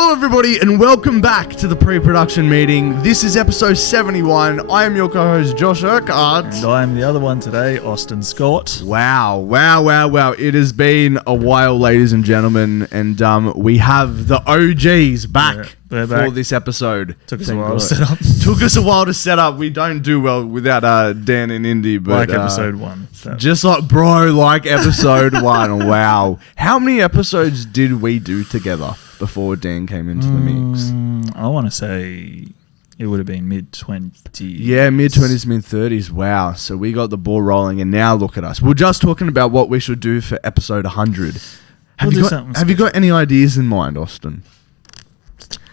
Hello everybody and welcome back to the pre-production meeting. This is episode 71. I am your co-host Josh Urquhart. And I am the other one today, Austin Scott. Wow. It has been a while, ladies and gentlemen, and we have the OGs back for this episode. Took us a while to set up. Took us a while to set up. We don't do well without Dan and Indy. But, like episode 1. So. Just like episode 1. Wow. How many episodes did we do together before Dan came into the mix? I want to say it would have been mid-20s. Yeah, mid-20s, mid-30s. Wow. So we got the ball rolling, and now look at us. We're just talking about what we should do for episode 100. Have you got any ideas in mind, Austin?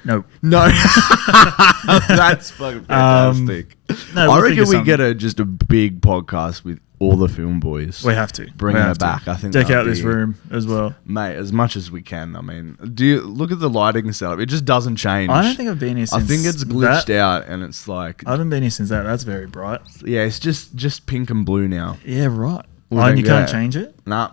No. That's fucking fantastic. I reckon we get just a big podcast with all the film boys. We have to. Bring it back. I think deck out this room as well. Mate, as much as we can. I mean, do you look at the lighting setup? It just doesn't change. I don't think I've been here since I think it's glitched out and it's like... I haven't been here since that. That's very bright. Yeah, it's just pink and blue now. Yeah, right. And you can't change it? Nah.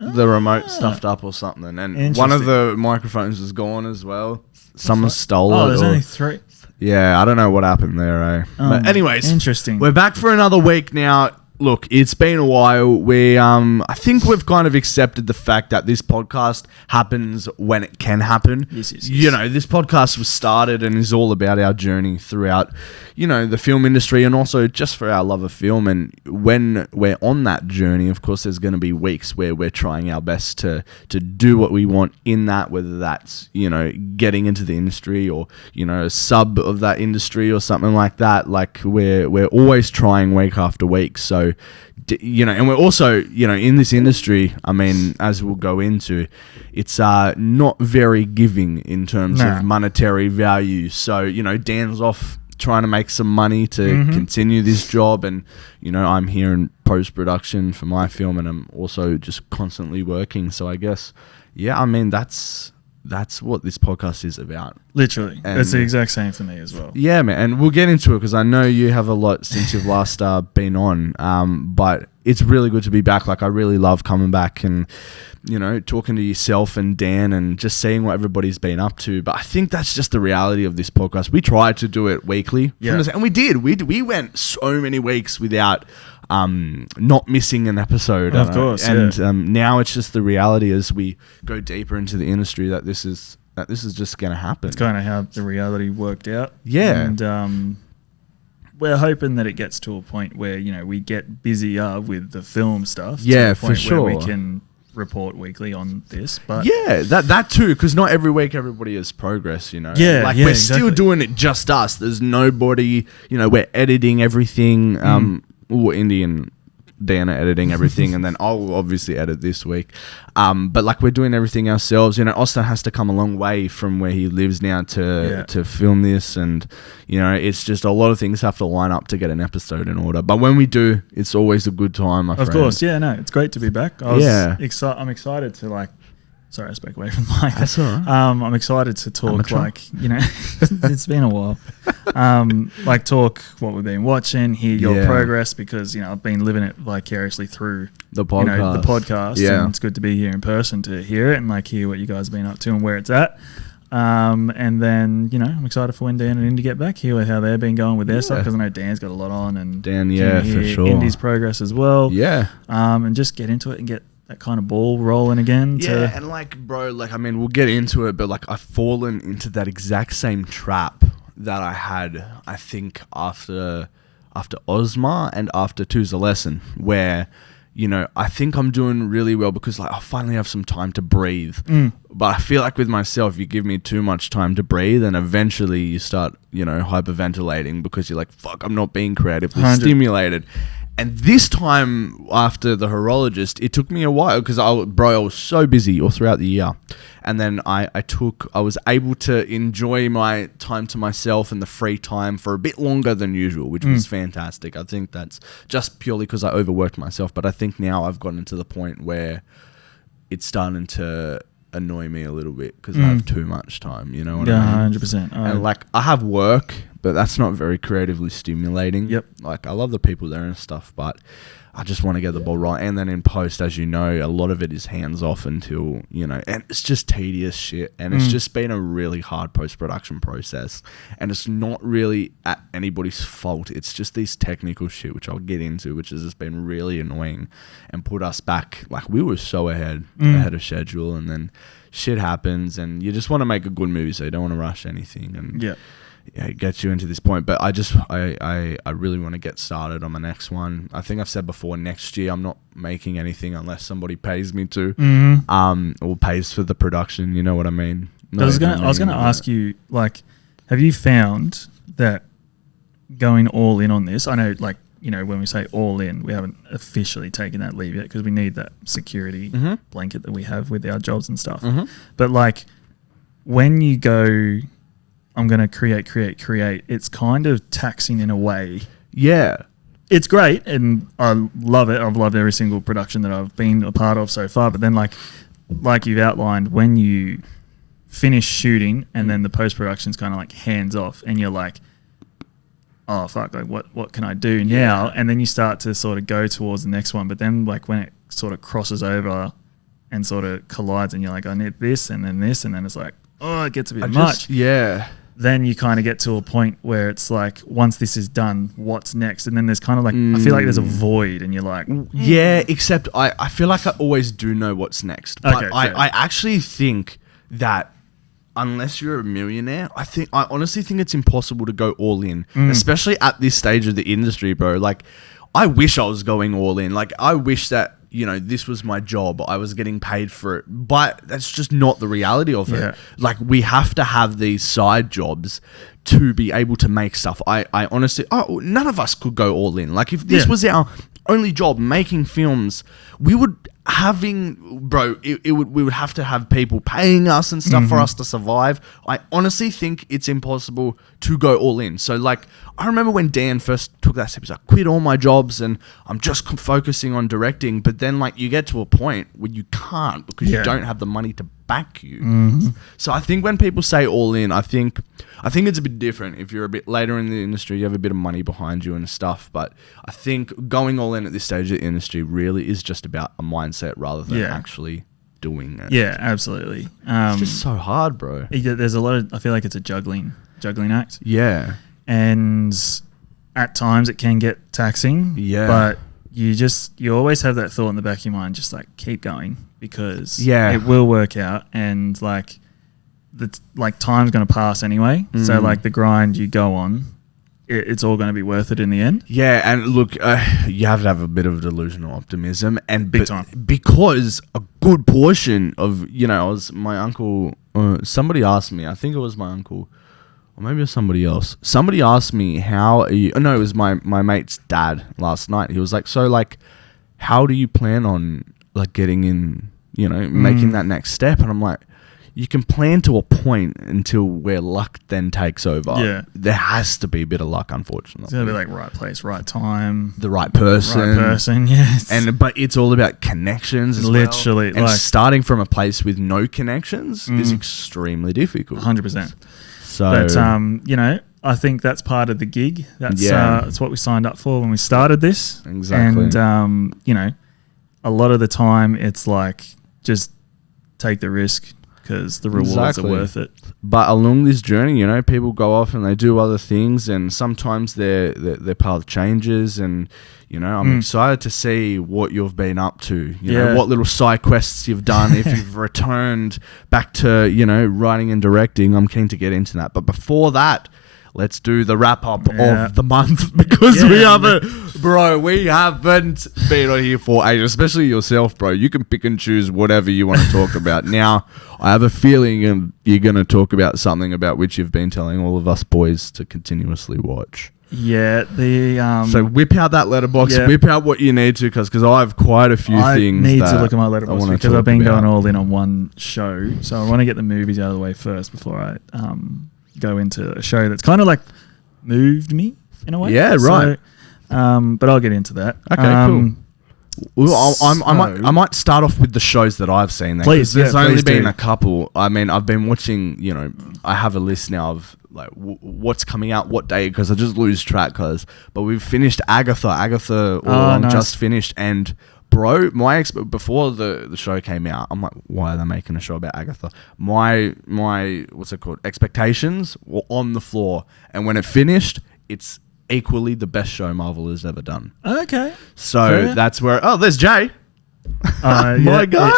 The remote stuffed up or something. And one of the microphones is gone as well. Someone stole it. Oh, there's only 3. Yeah, I don't know what happened there, eh? But anyways, interesting. We're back for another week now. Look, it's been a while. I think we've kind of accepted the fact that this podcast happens when it can happen. Yes. You know, this podcast was started and is all about our journey throughout, the film industry and also just for our love of film. And when we're on that journey, of course, there's going to be weeks where we're trying our best to do what we want in that, whether that's, getting into the industry or, a sub of that industry or something like that. Like we're always trying week after week. So, and we're also, in this industry, I mean, as we'll go into, it's not very giving in terms of monetary value. So, Dan's off trying to make some money to continue this job, and I'm here in post-production for my film, and I'm also just constantly working. So I guess I mean that's what this podcast is about. Literally. And it's the exact same for me as well. Yeah, man. And we'll get into it because I know you have a lot since you've last been on. But it's really good to be back. Like, I really love coming back and, talking to yourself and Dan and just seeing what everybody's been up to. But I think that's just the reality of this podcast. We tried to do it weekly. Yeah. And we did. We went so many weeks without... not missing an episode. Of course, and now it's just the reality as we go deeper into the industry that this is just going to happen. It's kind of how the reality worked out. Yeah. And we're hoping that it gets to a point where, we get busier with the film stuff. Yeah, to a point for sure. Where we can report weekly on this. But yeah, that too, because not every week everybody has progress, Yeah, like we're still doing it just us. There's nobody, we're editing everything. Indy and Dan are editing everything, and then I'll obviously edit this week. But like we're doing everything ourselves. Austin has to come a long way from where he lives now to film this, and it's just a lot of things have to line up to get an episode in order. But when we do, it's always a good time. My friend. Of course, it's great to be back. I'm excited to Sorry, I spoke away from the mic. That's all right. I'm excited to talk, it's been a while. Talk what we've been watching, hear your progress, because, I've been living it vicariously through the podcast. Yeah. And it's good to be here in person to hear it and, hear what you guys have been up to and where it's at. And then, I'm excited for when Dan and Indy get back, hear how they've been going with their stuff, because I know Dan's got a lot on. And Dan, for sure. Indy's progress as well. Yeah. And just get into it and get that kind of ball rolling again. And we'll get into it, but I've fallen into that exact same trap that I had, I think, after Ozma and after Two's a Lesson, where, I think I'm doing really well because I finally have some time to breathe. But I feel like with myself, you give me too much time to breathe, and eventually you start, hyperventilating because you're like, fuck, I'm not being creatively stimulated. And this time after the Horologist, it took me a while because I was so busy all throughout the year. And then I was able to enjoy my time to myself and the free time for a bit longer than usual, which was fantastic. I think that's just purely because I overworked myself. But I think now I've gotten to the point where it's starting to annoy me a little bit because I have too much time, you know what I mean? 100%. And I have work, but that's not very creatively stimulating. Yep. I love the people there and stuff, but I just want to get the ball right. And then in post, as you know, a lot of it is hands off until, you know, and it's just tedious shit. And it's just been a really hard post-production process. And it's not really at anybody's fault. It's just these technical shit, which I'll get into, which has just been really annoying and put us back. Like, we were so ahead of schedule, and then shit happens, and you just want to make a good movie, so you don't want to rush anything. And yeah, it gets you into this point. But I really want to get started on my next one. I think I've said before, next year I'm not making anything unless somebody pays me to, or pays for the production. You know what I mean? I was going to ask you, like, have you found that going all in on this? I know, like, you know, when we say all in, we haven't officially taken that leave yet because we need that security blanket that we have with our jobs and stuff. But like, when you go, I'm going to create, it's kind of taxing in a way. Yeah. It's great, and I love it. I've loved every single production that I've been a part of so far. But then, like you've outlined, when you finish shooting and then the post-production's kind of like hands off, and you're like, oh, fuck, like what can I do now? And then you start to sort of go towards the next one. But then, like, when it sort of crosses over and sort of collides, and you're like, I need this, and then it's like, oh, it gets a bit much. Yeah. Then you kind of get to a point where it's like, once this is done, what's next? And then there's kind of like, I feel like there's a void, and you're like... Yeah, except I feel like I always do know what's next. But Okay, I actually think that unless you're a millionaire, I honestly think it's impossible to go all in, especially at this stage of the industry, bro. Like, I wish I was going all in. Like, I wish that, you know, this was my job, I was getting paid for it, but that's just not the reality of it. Like, we have to have these side jobs to be able to make stuff. I honestly, none of us could go all in. Like, if this was our only job, making films, we would we would have to have people paying us and stuff for us to survive. I honestly think it's impossible to go all in. So, like, I remember when Dan first took that step, he's like, I quit all my jobs and I'm just focusing on directing. But then, like, you get to a point where you can't because you don't have the money to back you. So I think when people say all in, I think it's a bit different. If you're a bit later in the industry, you have a bit of money behind you and stuff. But I think going all in at this stage of the industry really is just about a mindset rather than actually doing it. Yeah, absolutely. It's just so hard, bro. There's a lot of, I feel like it's a juggling act. Yeah. And at times it can get taxing. Yeah. But you always have that thought in the back of your mind, just like, keep going, because it will work out. And like, time's going to pass anyway. So like, the grind you go on, it's all going to be worth it in the end. Yeah, and look, you have to have a bit of delusional optimism, and big time, because a good portion of, you know, my uncle, somebody asked me, I think it was my uncle, or maybe it was somebody else. Somebody asked me, how are you? No, it was my mate's dad last night. He was like, so, like, how do you plan on, like, getting in, you know, making that next step? And I'm like, you can plan to a point until where luck then takes over. Yeah. There has to be a bit of luck, unfortunately. It's going to be like right place, right time. The right person. Yes. But it's all about connections as literally. Well. And starting from a place with no connections is extremely difficult. 100%. So, but, you know, I think that's part of the gig. That's what we signed up for when we started this. Exactly. And, you know, a lot of the time it's like, just take the risk, because the rewards are worth it. But along this journey, you know, people go off and they do other things, and sometimes their path changes. And, you know, I'm excited to see what you've been up to. You know, what little side quests you've done. If you've returned back to, you know, writing and directing, I'm keen to get into that. But before that, let's do the wrap up of the month, because we haven't been on here for ages, especially yourself, bro. You can pick and choose whatever you want to talk about. Now, I have a feeling you're going to talk about something about which you've been telling all of us boys to continuously watch. Yeah, so whip out that letterbox, whip out what you need to, because I have quite a few things. I need to look at my letterbox because I've been going all in on one show. So I want to get the movies out of the way first before I go into a show that's kind of like moved me in a way. Yeah, right. So, but I'll get into that. Okay, cool. Well, I might start off with the shows that I've seen. Then, please, there's only been a couple. I mean, I've been watching. You know, I have a list now of like what's coming out what day because I just lose track. But we've finished Agatha all along, nice. just finished, and bro, before the show came out, I'm like, why are they making a show about Agatha? My what's it called? Expectations were on the floor, and when it finished, it's equally the best show Marvel has ever done. Okay. So Fair. that's where. Oh, there's Jay. My Yeah. guy.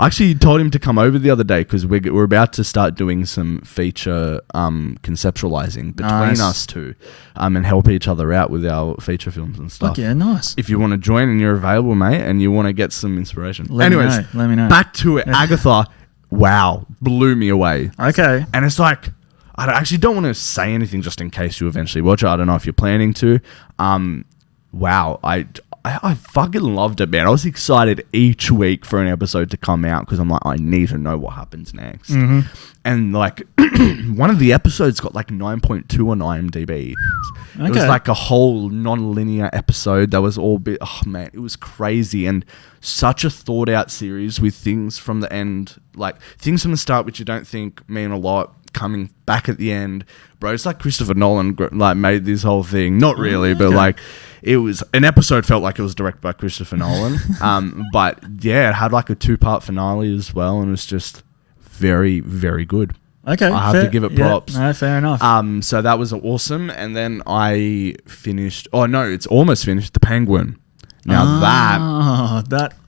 I actually told him to come over the other day because we're about to start doing some feature conceptualizing between us two, and help each other out with our feature films and stuff. Fuck yeah, nice. If you want to join and you're available, mate, and you want to get some inspiration. Let me know. Back to it. Agatha, wow, blew me away. Okay. And it's like, I actually don't want to say anything just in case you eventually watch it. I don't know if you're planning to. Wow, I fucking loved it, man. I was excited each week for an episode to come out because I'm like, I need to know what happens next. Mm-hmm. And like, one of the episodes got like 9.2 on IMDb. It was like a whole non-linear episode that was all bit. Oh man, it was crazy and such a thought out series with things from the end, like things from the start which you don't think mean a lot coming back at the end. Bro, it's like Christopher Nolan like made this whole thing. Not really, but like. It was an episode felt like it was directed by Christopher Nolan. But yeah, it had like a 2-part finale as well. And it was just very, very good. Okay. I have to give it props. Yeah, no, fair enough. So that was awesome. And then I finished, it's almost finished, The Penguin. Now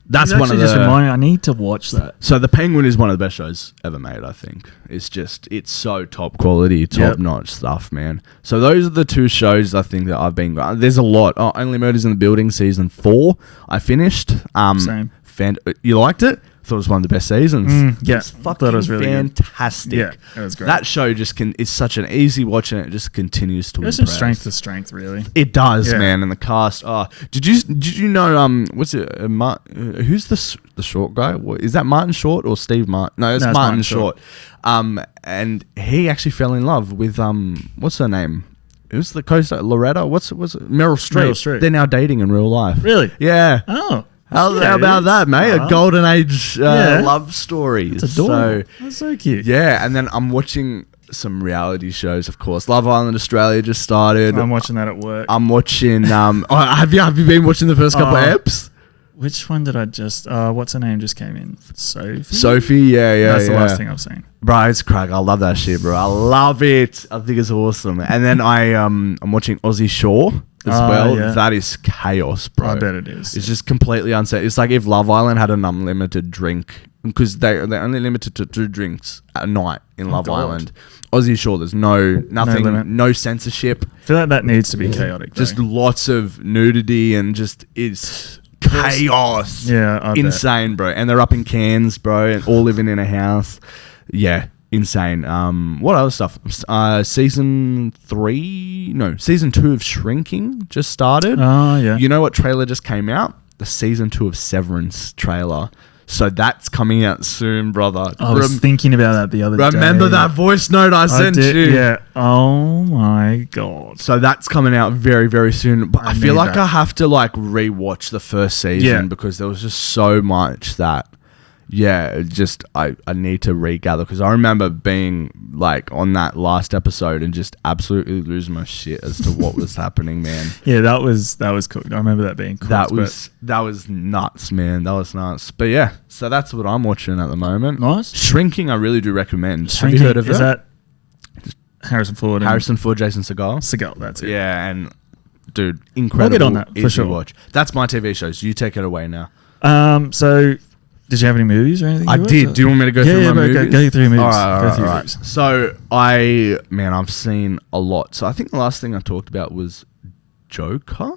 that's one of the... just reminded me, I need to watch that. So The Penguin is one of the best shows ever made, I think. It's so top quality, top notch stuff, man. So those are the 2 shows I think that I've been... There's a lot. Only Murders in the Building season 4, I finished. Same. You liked it? Thought it was one of the best seasons. Yeah, it's fucking thought it was really fantastic. Good. Yeah, it was great. That show is such an easy watch and it just continues to There's impress. some strength to strength, really. It does, man. And the cast. Did you know? What's it? Who's the short guy? Is that Martin Short or Steve Martin? No, it's Martin Short. And he actually fell in love with what's her name? Who's the co-star? Loretta? What's it? Meryl Streep. Meryl Streep. They're now dating in real life. Really? Yeah. Oh. How about that, mate? A golden age love story. That's adorable. That's so cute. Yeah, and then I'm watching some reality shows, of course. Love Island Australia just started. I'm watching that at work. I'm watching. Have you been watching the first couple of eps? Which one did I just... what's her name just came in? Sophie, yeah. That's the last thing I've seen. Bro, it's crack. I love that shit, bro. I love it. I think it's awesome. And then I'm watching Aussie Shore as well. Yeah. That is chaos, bro. I bet it is. It's just completely unsafe. It's like if Love Island had an unlimited drink, because they're only limited to 2 drinks at night in Love Island. Aussie Shore, there's nothing, no censorship. I feel like that needs to be chaotic. Just lots of nudity and just it's chaos. Yeah, insane, bro. And they're up in Cairns, bro, and all living in a house. Yeah, insane. What other stuff? Season 2 of Shrinking just started. Oh yeah. You know what trailer just came out? The season 2 of Severance trailer. So that's coming out soon, brother. I was thinking about that the other day. Remember that voice note I sent you? Yeah. Oh my God. So that's coming out very, very soon. But I feel like I have to like rewatch the first season because there was just so much that, I need to regather because I remember being like on that last episode and just absolutely losing my shit as to what was happening, man. Yeah, that was cool. I remember that being cool. That was nuts, man. That was nuts. But yeah, so that's what I'm watching at the moment. Nice. Shrinking, I really do recommend. Have you heard of is that? Harrison Ford, Jason Segel. Segel, that's it. Yeah, and dude, incredible. I'll get on that for sure. Watch. That's my TV shows. You take it away now. So did you have any movies or anything? I did. Do you want me to go through my movies? Go through movies. All right. So I've seen a lot. So I think the last thing I talked about was Joker.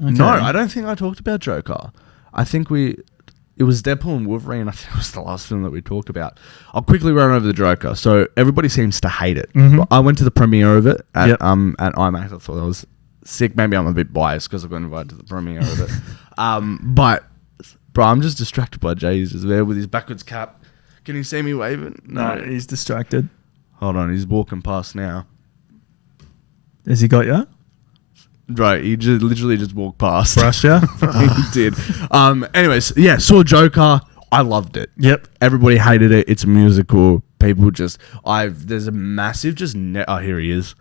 Okay. No, I don't think I talked about Joker. I think it was Deadpool and Wolverine. I think it was the last film that we talked about. I'll quickly run over the Joker. So everybody seems to hate it. Mm-hmm. I went to the premiere of it at IMAX. I thought that was sick. Maybe I'm a bit biased because I got invited to the premiere of it. But bro, I'm just distracted by Jay. He's just there with his backwards cap. Can you see me waving? No, he's distracted. Hold on, he's walking past now. Has he got you? Right, he just literally just walked past. Brushed you? He did. Anyways, saw Joker. I loved it. Yep. Everybody hated it. It's a musical. people just there's a massive just here he is.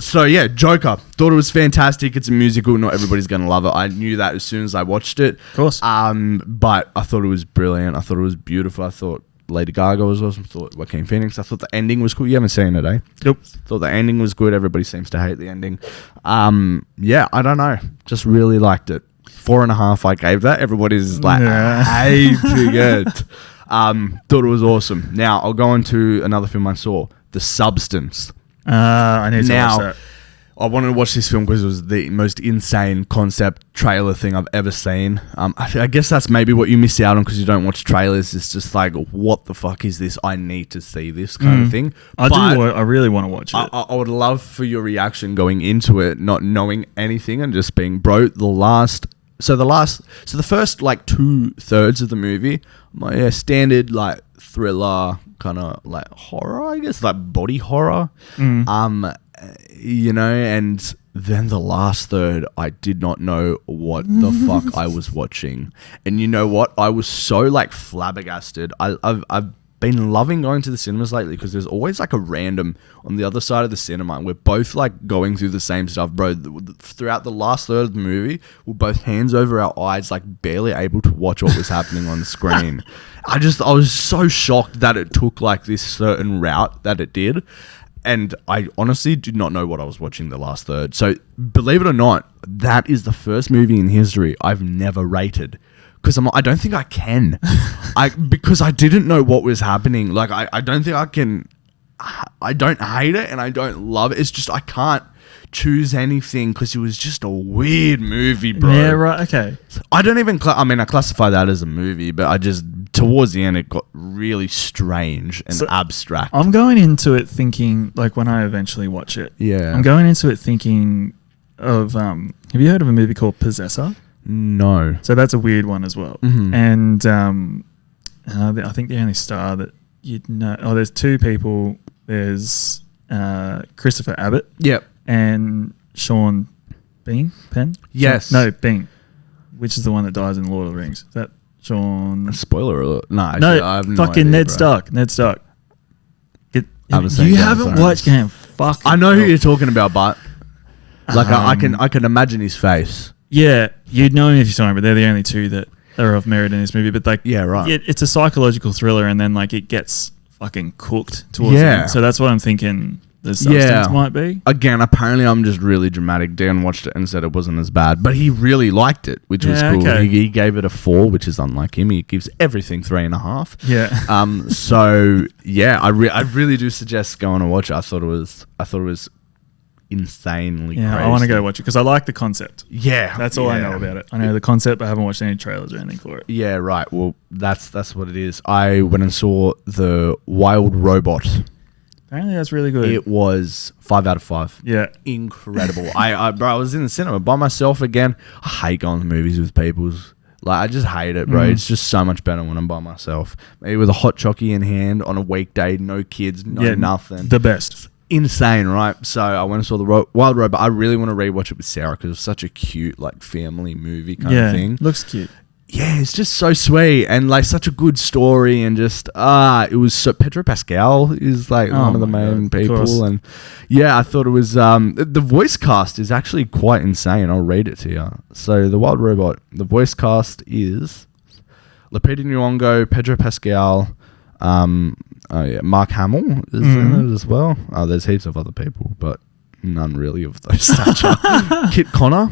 So yeah, Joker, thought it was fantastic. It's a musical, not everybody's gonna love it. I knew that as soon as I watched it, Of course. but I thought it was brilliant. I thought it was beautiful. I thought Lady Gaga was awesome. I thought Joaquin Phoenix. I thought the ending was cool. You haven't seen it, eh? Nope. Thought the ending was good. Everybody seems to hate the ending. Yeah, I don't know, just really liked it. 4.5 I gave that. Everybody's like hating it. Thought it was awesome. Now I'll go on to another film I saw, The Substance. I need to watch that. I wanted to watch this film because it was the most insane concept trailer thing I've ever seen. I guess that's maybe what you miss out on because you don't watch trailers. It's just like, what the fuck is this? I need to see this kind of thing. I really want to watch it. I would love for your reaction going into it, not knowing anything and just being, bro, so the first like 2/3 of the movie, standard like thriller, kind of like horror, I guess, like body horror. And then the last third, I did not know what the fuck I was watching. And you know what? I was so like flabbergasted. I've been loving going to the cinemas lately because there's always like a random on the other side of the cinema. And we're both like going through the same stuff, bro. Throughout the last third of the movie, we're both hands over our eyes, like barely able to watch what was happening on the screen. I was so shocked that it took like this certain route that it did. And I honestly did not know what I was watching the last third. So believe it or not, that is the first movie in history I've never rated. Because I don't think I can. Because I didn't know what was happening. Like, I don't think I can. I don't hate it and I don't love it. It's just I can't choose anything because it was just a weird movie, bro. Yeah, right. Okay. I don't even... I classify that as a movie, but I just... Towards the end, it got really strange and abstract. I'm going into it thinking, like, when I eventually watch it. Yeah. I'm going into it thinking of... have you heard of a movie called Possessor? No. So that's a weird one as well. Mm-hmm. And I think the only star that you'd know... Oh, there's two people. There's Christopher Abbott. Yep. And Sean Penn? Yes. No, Bean. Which is the one that dies in Lord of the Rings. Is that Sean? Spoiler alert. No, actually, no, I have no fucking idea, Ned bro. Stark. Ned Stark. You haven't watched Game. Fuck. I know who you're talking about, but like I can imagine his face. Yeah, you'd know him if you saw him, but they're the only two that are of merit in this movie. But like, Yeah, right. It's a psychological thriller, and then like it gets fucking cooked towards the end. So that's what I'm thinking. The substance might be. Again, apparently I'm just really dramatic. Dan watched it and said it wasn't as bad, but he really liked it, which was cool. Okay. He gave it a 4, which is unlike him. He gives everything 3.5. Yeah. So yeah, I really do suggest going to watch it. I thought it was insanely crazy. I want to go watch it because I like the concept. Yeah, That's all I know about it. I know the concept, but I haven't watched any trailers or anything for it. Yeah, right. Well, that's what it is. I went and saw The Wild Robot. Apparently that's really good. It was 5 out of 5. Yeah. Incredible. I was in the cinema by myself again. I hate going to movies with people. Like, I just hate it, bro. It's just so much better when I'm by myself. Maybe with a hot chockey in hand on a weekday, no kids, nothing. The best. Insane, right? So I went and saw The Wild Robot. I really want to rewatch it with Sarah because it was such a cute, like, family movie kind of thing. Looks cute. Yeah, it's just so sweet and like such a good story and just it was so Pedro Pascal is like one of the main people and yeah, I thought it was the voice cast is actually quite insane. I'll read it to you. So The Wild Robot, the voice cast is Lupita Nyong'o, Pedro Pascal, Mark Hamill is in it as well. There's heaps of other people, but none really of those stature. Kit Connor,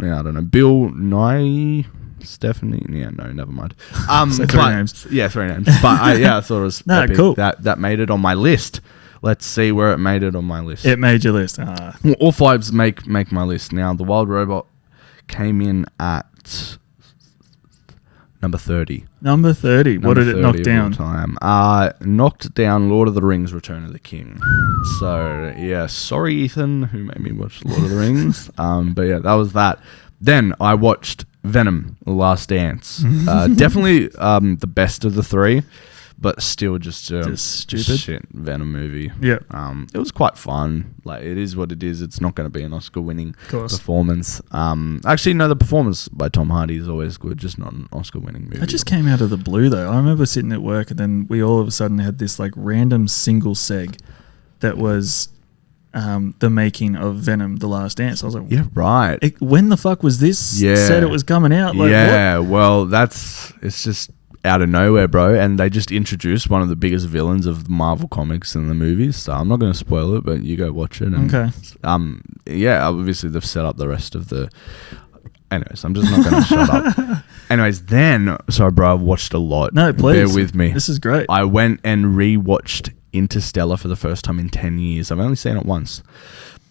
I don't know, Bill Nye. Stephanie, never mind. So 3 names. Yeah, 3 names. But I thought it was epic. Cool. That made it on my list. Let's see where it made it on my list. It made your list. Well, all 5s make my list. Now, The Wild Robot came in at number 30. Number 30. What did it knock down? Knocked down Lord of the Rings: Return of the King. So yeah, sorry Ethan, who made me watch Lord of the Rings. But yeah, that was that. Then I watched Venom: The Last Dance. Definitely the best of the 3. but still just stupid shit Venom movie. Yeah. It was quite fun. Like, it is what it is. It's not going to be an Oscar-winning performance. Actually, no, the performance by Tom Hardy is always good, just not an Oscar-winning movie. That just came out of the blue, though. I remember sitting at work, and then we all of a sudden had this like random single seg that was the making of Venom: The Last Dance. I was like, yeah, right. When the fuck was this said it was coming out? Like, yeah, what? Well, it's just out of nowhere, bro. And they just introduced one of the biggest villains of Marvel Comics in the movies. So I'm not going to spoil it, but you go watch it. And, okay. Yeah, obviously they've set up the rest of the... Anyways, I'm just not going to shut up. Anyways, then... Sorry, bro, I've watched a lot. No, please. Bear with me. This is great. I went and re-watched Interstellar for the first time in 10 years. I've only seen it once.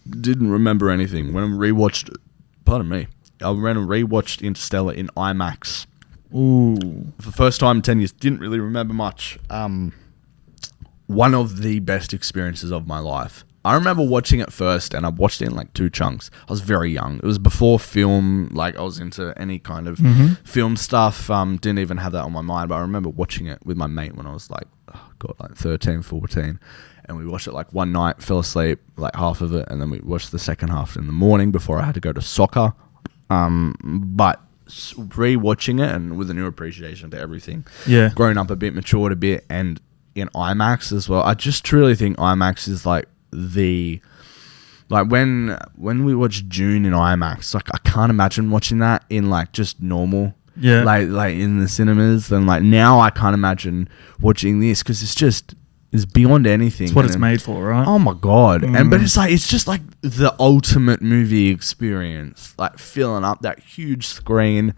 Didn't remember anything. When I rewatched... Pardon me. I went and rewatched Interstellar in IMAX. Ooh. For the first time in 10 years. Didn't really remember much. One of the best experiences of my life. I remember watching it first, and I watched it in like 2 chunks. I was very young. It was before film. Like, I was into any kind of film stuff. Didn't even have that on my mind, but I remember watching it with my mate when I was like, 13, 14. And we watched it like one night, fell asleep, like half of it, and then we watched the second half in the morning before I had to go to soccer. But re-watching it, and with a new appreciation to everything, grown up a bit, matured a bit, and in IMAX as well. I just truly think IMAX is like when we watched June in IMAX, like I can't imagine watching that in like just normal, like in the cinemas. And like now I can't imagine watching this because it's beyond anything. It's what it's made for, right? Oh my god! But it's just like the ultimate movie experience, like filling up that huge screen.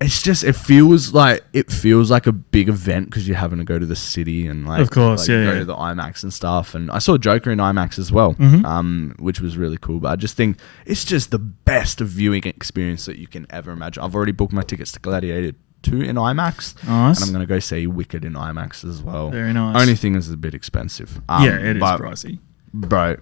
It's just it feels like a big event because you're having to go to the city and like, of course, go to the IMAX and stuff. And I saw Joker in IMAX as well, which was really cool. But I just think it's just the best viewing experience that you can ever imagine. I've already booked my tickets to Gladiator 2 in IMAX, nice. And I'm going to go see Wicked in IMAX as well. Very nice. Only thing is a bit expensive. It is pricey, bro.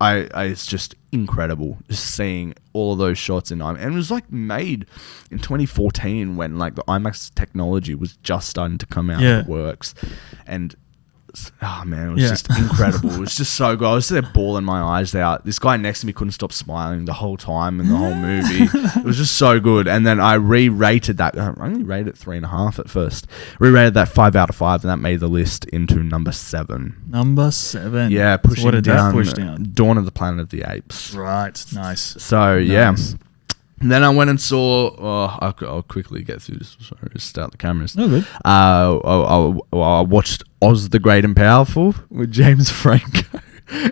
It's just incredible just seeing all of those shots in IMAX. And it was like made in 2014 when like the IMAX technology was just starting to come out of the works. And oh man, it was just incredible. It was just so good. I was there bawling my eyes out. This guy next to me couldn't stop smiling the whole time in the whole movie. It was just so good. And then I re-rated that. I only rated it 3.5 at first. Re-rated that 5 out of 5, and that made the list into number 7. Number 7. Yeah, pushing so what did down, that push down? Dawn of the Planet of the Apes. Right, nice. So yeah. And then I went and saw. I'll quickly get through this. Sorry, just start the cameras. No good. I watched Oz the Great and Powerful with James Franco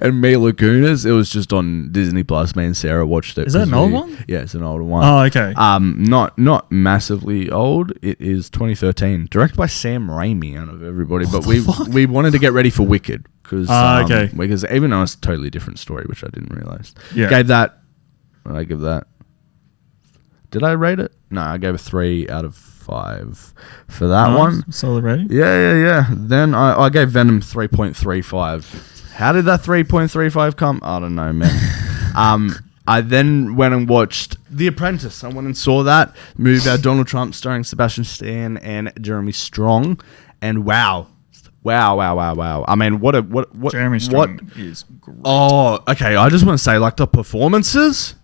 and Mila Kunis. It was just on Disney Plus. Me and Sarah watched it. Is that an old one? Yeah, it's an older one. Oh, okay. Not massively old. It is 2013, directed by Sam Raimi out of everybody. But we wanted to get ready for Wicked because even though it's a totally different story, which I didn't realize. Yeah. Gave that. What did I give that? Did I rate it? No, I gave a 3 out of 5 for that one. Solid rating. Yeah. Then I gave Venom 3.35. How did that 3.35 come? I don't know, man. I then went and watched The Apprentice. I went and saw that movie about Donald Trump starring Sebastian Stan and Jeremy Strong. And wow. I mean, what Jeremy Strong is great. Oh, okay. I just want to say, like, the performances,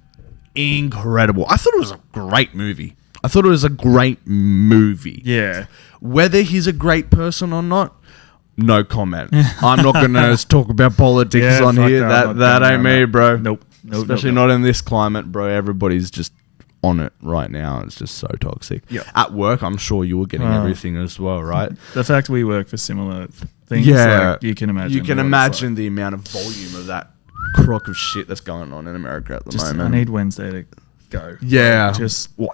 incredible. I thought it was a great movie. Yeah. Whether he's a great person or not, no comment. I'm not going to talk about politics on here. That ain't me, bro. Nope. Especially not in this climate, bro. Everybody's just on it right now. It's just so toxic. Yep. At work, I'm sure you were getting everything as well, right? The fact we work for similar things, like, you can imagine. You can imagine the amount of volume of that crock of shit that's going on in America at the moment. I need Wednesday to go. Yeah.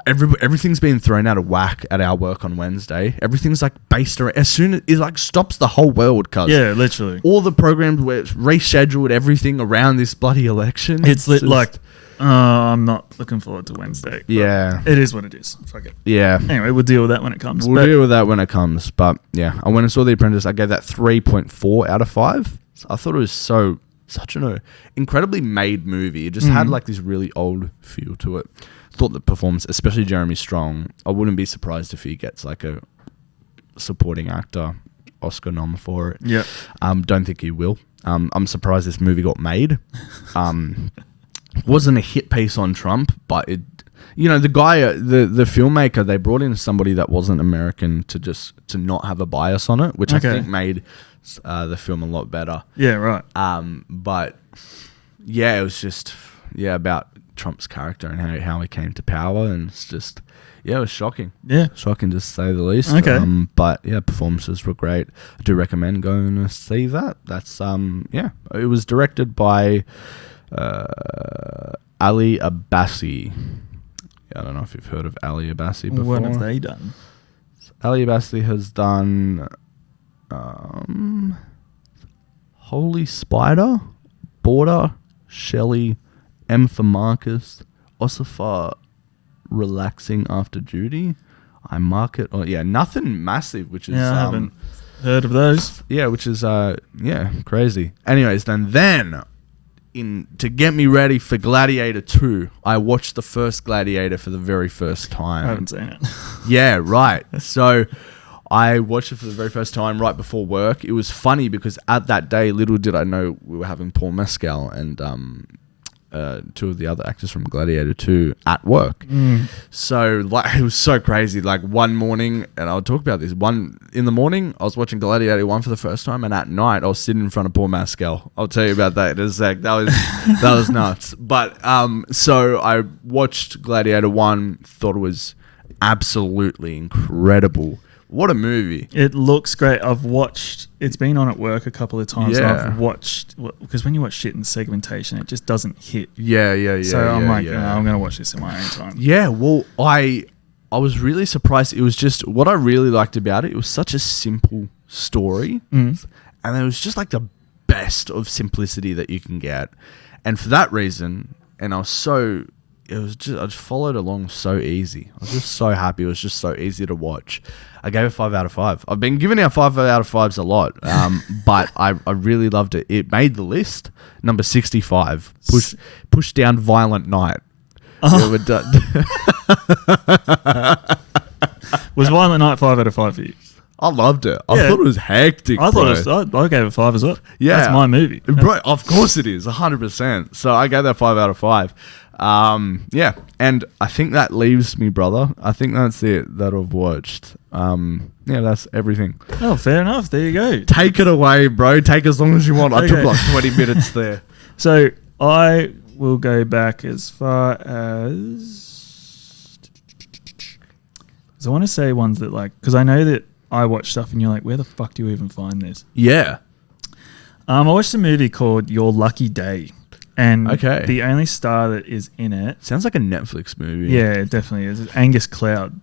Everything's being thrown out of whack at our work on Wednesday. Everything's like based around, as soon as it like stops the whole world, cuz. Yeah, literally. All the programs were rescheduled, everything around this bloody election. It's like, I'm not looking forward to Wednesday. Yeah. It is what it is. Fuck it. Yeah. Anyway, we'll deal with that when it comes. We'll deal with that when it comes. But yeah, I went and saw The Apprentice. I gave that 3.4 out of 5. I thought it was such an incredibly made movie. It just had like this really old feel to it. Thought the performance, especially Jeremy Strong, I wouldn't be surprised if he gets like a supporting actor Oscar nom for it. Yeah. Don't think he will. I'm surprised this movie got made. Wasn't a hit piece on Trump, but it, the guy, the filmmaker, they brought in somebody that wasn't American to not have a bias on it, which I think made the film a lot better. Yeah, right. But yeah, it was just about Trump's character and how he came to power, and it's just it was shocking. Yeah, shocking to say the least. Okay. But yeah, performances were great. I do recommend going to see that. That's it was directed by Ali Abbasi. I don't know if you've heard of Ali Abbasi before. What have they done? Ali Abbasi has done Holy Spider, Border, Shelley, M for Marcus, Ossifer, Relaxing After Duty, I Mark It. Nothing massive, which is I haven't heard of those. Yeah, which is crazy. Anyways, then to get me ready for Gladiator 2, I watched the first Gladiator for the very first time. I haven't seen it. Yeah, right. So I watched it for the very first time right before work. It was funny because at that day, little did I know we were having Paul Mescal and two of the other actors from Gladiator 2 at work. So it was so crazy. Like one morning, and I'll talk about this, in the morning, I was watching Gladiator 1 for the first time, and at night, I was sitting in front of Paul Mescal. I'll tell you about that in a sec. That was nuts. But so I watched Gladiator 1, thought it was absolutely incredible. What a movie. It looks great. It's been on at work a couple of times. Yeah. I've watched, because when you watch shit in segmentation, it just doesn't hit. Yeah. So I'm like, I'm going to watch this in my own time. Yeah, well, I was really surprised. It was just, what I really liked about it, it was such a simple story. And it was just like the best of simplicity that you can get. And for that reason, and I just followed along so easy. I was just so happy. It was just so easy to watch. I gave it 5 out of 5. I've been giving out 5 out of 5s a lot, but I really loved it. It made the list. Number 65. Push down Violent Night. Oh. Was Violent Night 5 out of 5 for you? I loved it. I thought it was hectic. I gave it 5 as well. Yeah, that's my movie. Bro, of course it is, 100%. So I gave that 5 out of 5. And I think that leaves me, brother. I think that's it that I've watched. That's everything. Oh, fair enough. There you go. Take it away, bro. Take as long as you want. I took like 20 minutes there. So I will go back as far as... Because I want to say ones that because I know that I watch stuff and you're like, where the fuck do you even find this? Yeah. I watched a movie called Your Lucky Day. And the only star that is in it... Sounds like a Netflix movie. Yeah, it definitely is. It's Angus Cloud,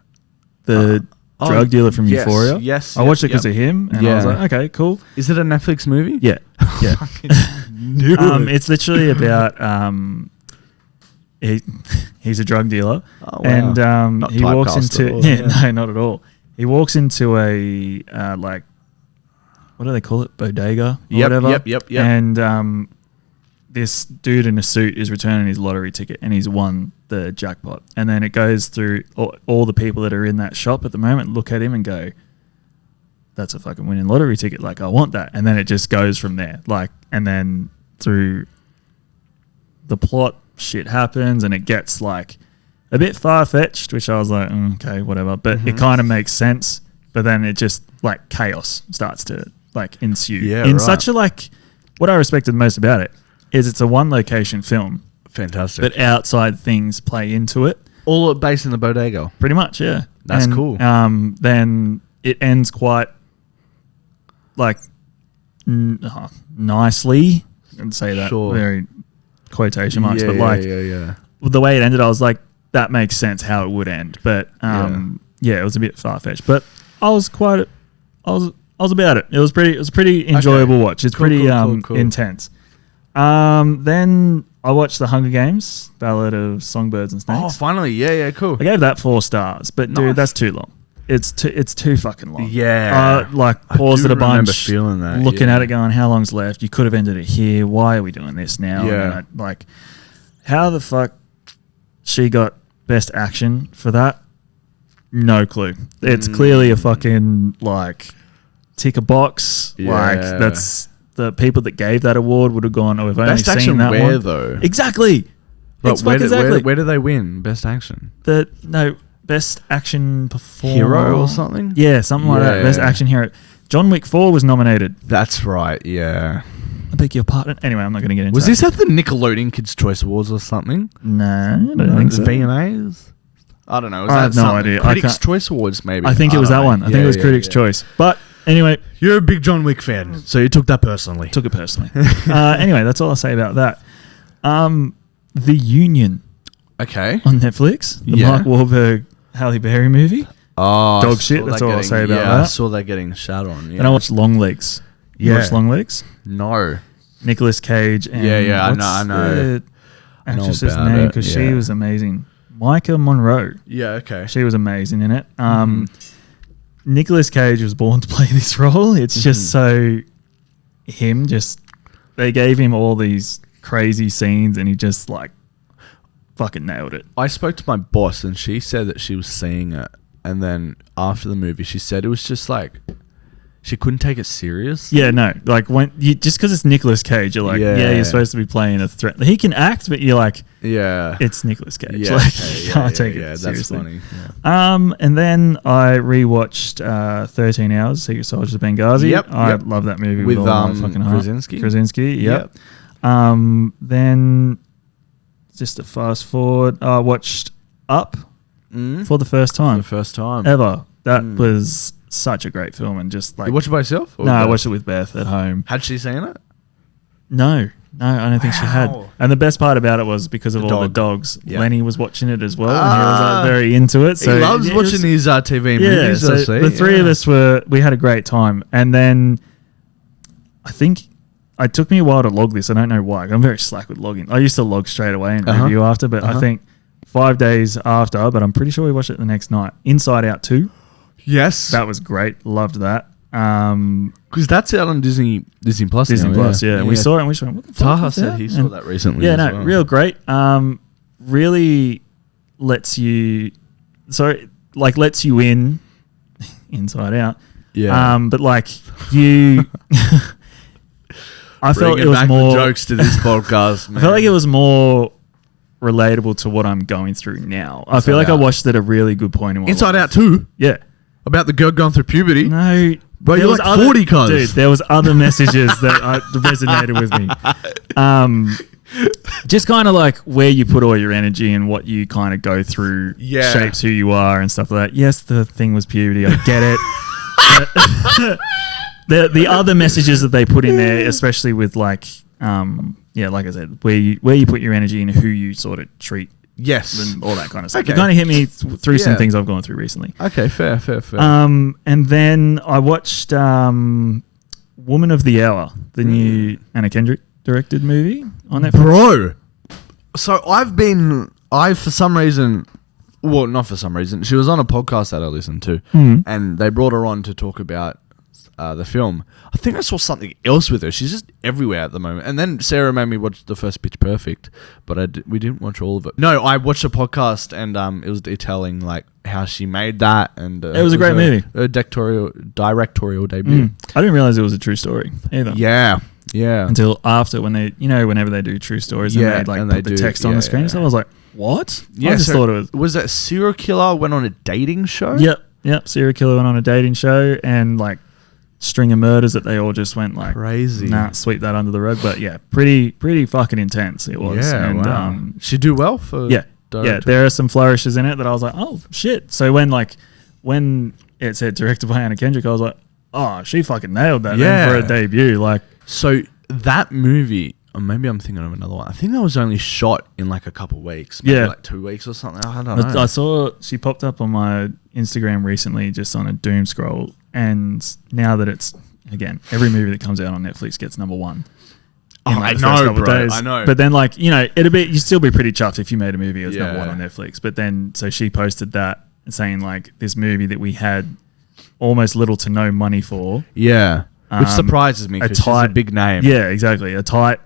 the drug dealer from Euphoria. Yes. I watched it because of him, and I was like, okay, cool. Is it a Netflix movie? Yeah. Yeah. It's literally about... he's a drug dealer. Oh, wow. And he walks into... No, not at all. He walks into a, what do they call it? Bodega or whatever. Yep. And... this dude in a suit is returning his lottery ticket and he's won the jackpot. And then it goes through all the people that are in that shop at the moment, look at him and go, that's a fucking winning lottery ticket. Like, I want that. And then it just goes from there. And then through the plot, shit happens and it gets a bit far-fetched, which I was like, okay, whatever. But it kind of makes sense. But then it just chaos starts to ensue. Yeah, such a what I respected most about it is it's a one location film. Fantastic. But outside things play into it. All based in the bodega. Pretty much, yeah. That's cool. Then it ends quite nicely. I'd say that very quotation marks. Yeah, but the way it ended, I was like, that makes sense how it would end. But it was a bit far fetched. But I was about it. It was a pretty enjoyable watch. It's pretty cool. intense. Then I watched The Hunger Games, Ballad of Songbirds and Snakes. Oh, finally. Yeah, cool. I gave that 4 stars, but dude, that's too long. It's too fucking long. Yeah. Paused it a bunch, feeling that, looking at it going, how long's left? You could have ended it here. Why are we doing this now? Yeah. And how the fuck she got best action for that? No clue. It's clearly a fucking tick a box. Yeah. Like that's the people that gave that award would have gone, oh, we've only Best seen action that where one. though? Exactly. But where exactly. do they win? Best action? Best action performer. Hero or something? Yeah, something like that. Best action hero. John Wick 4 was nominated. That's right, yeah. I beg your pardon. Anyway, I'm not going to get into Was that. this at the Nickelodeon Kids' Choice Awards or something? No, I don't think The so. VMAs? I don't know. I have no idea. Critics' Choice Awards, maybe. I think it was don't that know. one. I think it was Critics' Choice. But anyway. You're a big John Wick fan, so you took that personally. Took it personally. Anyway, that's all I'll say about that. The Union Okay. on Netflix. The Yeah. Mark Wahlberg, Halle Berry movie. Oh, Dog shit, that's all I'll say about that. I saw that getting shat on. Yeah. And I watched Long Legs. You Yeah. watched Long Legs? No. Nicolas Cage and Yeah, what's I know. the actress's about name? it, Because she yeah. was amazing. Micah Monroe. Yeah, okay. She was amazing in it. Nicolas Cage was born to play this role. It's just so him. Just they gave him all these crazy scenes, and he just like fucking nailed it. I spoke to my boss, and she said that she was seeing it, and then after the movie, she said it was just like she couldn't take it serious. Yeah, no, like when you just because it's Nicolas Cage, you're like, yeah, you're supposed to be playing a threat. He can act, but you're like, Yeah. it's Nicolas Cage. Yeah, Like, okay, you can't take it that's seriously. funny. Yeah. And then I rewatched 13 Hours, Secret Soldiers of Benghazi. Yep, I yep. love that movie With with all my fucking heart. Krasinski, yep. Then just a fast forward, I watched Up for the first For time the first time. ever. That was such a great film, and just like You watch it by yourself? Or no, I with watched it with Beth at home. Had she seen it? No, I don't think she had. Wow. And the best part about it was because of The all the dog. dogs. Yeah. Lenny was watching it as well, and he was like, very into it. So he loves yeah, it was- watching his TV yeah, movies. so I see. the three of us we had a great time, and then I think it took me a while to log this. I don't know why. I'm very slack with logging. I used to log straight away and review after, but I think 5 days after. But I'm pretty sure we watched it the next night. Inside Out 2. Yes. That was great. Loved that. Because that's out on Disney Plus. Disney now, Plus, yeah. We saw it and we just went, what the fuck Taha is said that? he saw And- that recently. Yeah, as no, well. real great. Really lets you, lets you in, Inside Out. Yeah. But like you, I felt Bringing it was back more the jokes to this podcast. Man. I felt like it was more relatable to what I'm going through now. I feel like Out. I watched it at a really good point in my Inside life. Out 2 Yeah. about the girl going through puberty. No. But there you're was like 40 cuz. Dude, there was other messages that resonated with me. Just kind of like where you put all your energy and what you kind of go through shapes who you are and stuff like that. Yes, the thing was puberty. I get it. But the other messages that they put in there, especially with like, like I said, where you put your energy and who you sort of treat Yes. and all that kind of stuff. Okay. It kind of hit me through some Yeah. things I've gone through recently. Okay, fair. And then I watched Woman of the Hour, the new Anna Kendrick directed movie on Netflix. Bro. So for some reason, well, not for some reason, she was on a podcast that I listened to, and they brought her on to talk about the film. I think I saw something else with her. She's just everywhere at the moment. And then Sarah made me watch the first Pitch Perfect, but we didn't watch all of it. No, I watched a podcast, and it was detailing like how she made that, and It was a great movie. Her directorial debut. I didn't realize it was a true story either. Yeah. Until after when they, whenever they do true stories and they like and put they the do- text on the screen. yeah. So I was like, what? Yeah, I just so thought it was. Was that serial killer went on a dating show? Yep. Serial killer went on a dating show and like string of murders that they all just went like Crazy. nah, sweep that under the rug. But yeah, pretty fucking intense it was. Yeah, And wow. She do well for yeah, director. there are some flourishes in it that I was like, oh shit. So when it said directed by Anna Kendrick, I was like, oh, she fucking nailed that man for a debut. Like, So that movie, or maybe I'm thinking of another one. I think that was only shot in like a couple weeks. Maybe like 2 weeks or something. I don't know. I saw she popped up on my Instagram recently just on a doom scroll, and now that it's again every movie that comes out on Netflix gets number one. in, like, the first couple of days. I know. But then like, you'd still be pretty chuffed if you made a movie that was number one Yeah. on Netflix. But then so she posted that saying like this movie that we had almost little to no money for. Yeah. Which surprises me because she's a big name. Yeah, exactly. A tight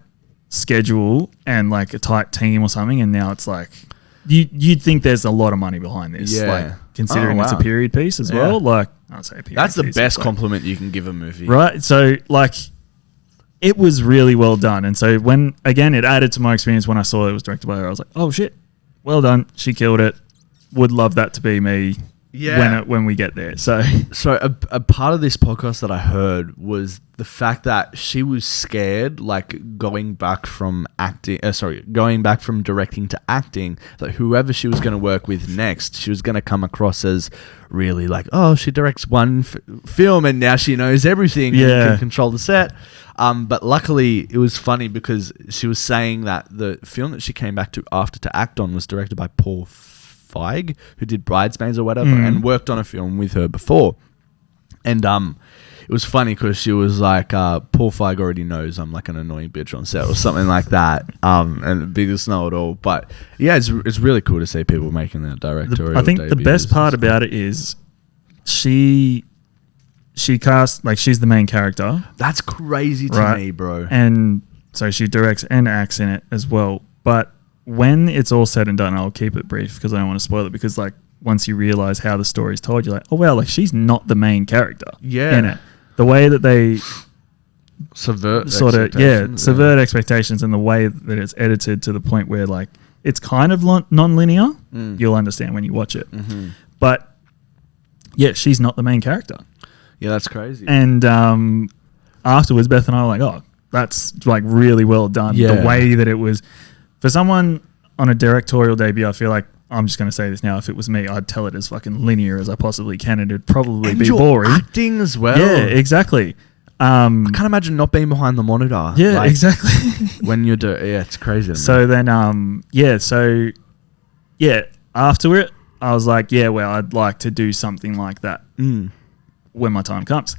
schedule and like a tight team or something, and now it's like you'd think there's a lot of money behind this. Yeah. Like considering it's a period piece as well. Like, I'd say a period That's the piece, best like, compliment you can give a movie. right? So, like, it was really well done. And so when, again, it added to my experience when I saw it was directed by her. I was like, oh shit, well done. She killed it. Would love that to be me when we get there. So a part of this podcast that I heard was the fact that she was scared, like going back from directing to acting, that whoever she was going to work with next, she was going to come across as really like, oh, she directs one film and now she knows everything and can control the set. But luckily, it was funny because she was saying that the film that she came back to after to act on was directed by Paul Feig, who did Bridesmaids or whatever, and worked on a film with her before. And it was funny because she was like, Paul Feig already knows I'm like an annoying bitch on set or something like that, and the biggest know-it-all. But yeah, it's really cool to see people making their directorial I think the debuts. best part about it is she cast, like, she's the main character. That's crazy to me, bro. And so she directs and acts in it as well. But when it's all said and done, I'll keep it brief because I don't want to spoil it, because like once you realize how the story's told, you're like, oh wow, like she's not the main character in it. The way that they subvert expectations, and the way that it's edited to the point where like it's kind of non-linear, you'll understand when you watch it. But yeah, she's not the main character. Yeah, that's crazy. And afterwards, Beth and I were like, oh, that's like really well done. The way that it was, for someone on a directorial debut, I feel like, I'm just going to say this now, if it was me, I'd tell it as fucking linear as I possibly can, and it'd probably be boring. Acting as well. Yeah, exactly. I can't imagine not being behind the monitor. Yeah, like, exactly. When you're it's crazy. So then, after it, I was like, yeah, well, I'd like to do something like that when my time comes.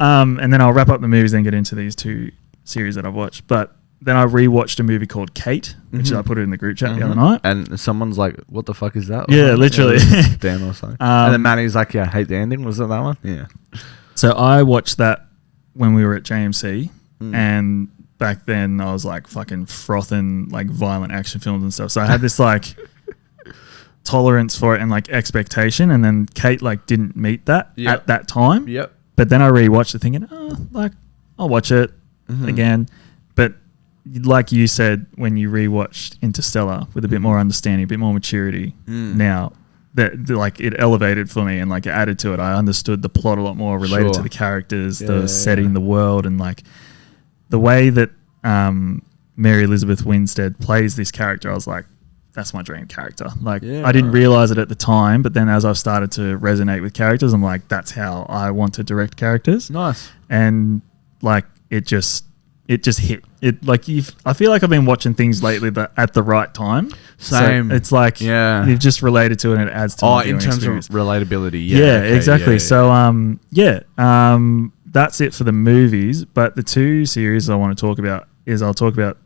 And then I'll wrap up the movies and get into these two series that I've watched. But then I rewatched a movie called Kate, which I put it in the group chat the other night. And someone's like, what the fuck is that? Yeah, literally. Dan or something. And then Manny's like, yeah, I hate the ending. Was it that one? Yeah. So I watched that when we were at JMC. And back then I was like fucking frothing like violent action films and stuff. So I had this like tolerance for it and like expectation. And then Kate like didn't meet that at that time. Yep. But then I rewatched it thinking, like I'll watch it again. But like you said, when you rewatched Interstellar with a bit more understanding, a bit more maturity, now that like it elevated for me and like it added to it. I understood the plot a lot more, related to the characters, the setting, the world, and like the way that Mary Elizabeth Winstead plays this character. I was like, that's my dream character. Like I didn't realize it at the time, but then as I've started to resonate with characters, I'm like, that's how I want to direct characters. Nice. And like it just hit it. Like I feel like I've been watching things lately that at the right time. Same. So it's like you've just related to it and it adds to my in terms experience. of relatability. Yeah, exactly. So that's it for the movies. But the two series I want to talk about is I'll talk about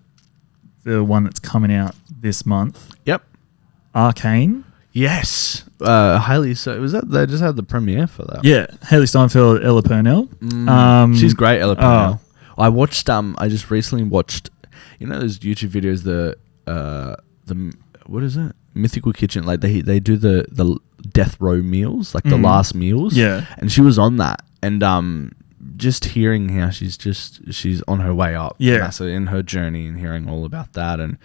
the one that's coming out this month. Yep. Arcane. Yes. Hayley. So was that they just had the premiere for that? Yeah. Hayley Steinfeld, Ella Purnell. She's great, Ella Purnell. I watched. I just recently watched. You know those YouTube videos. The what is it? Mythical Kitchen. Like they do the death row meals, like the last meals. Yeah. And she was on that, and just hearing how she's on her way up. Yeah. So in her journey and hearing all about that, and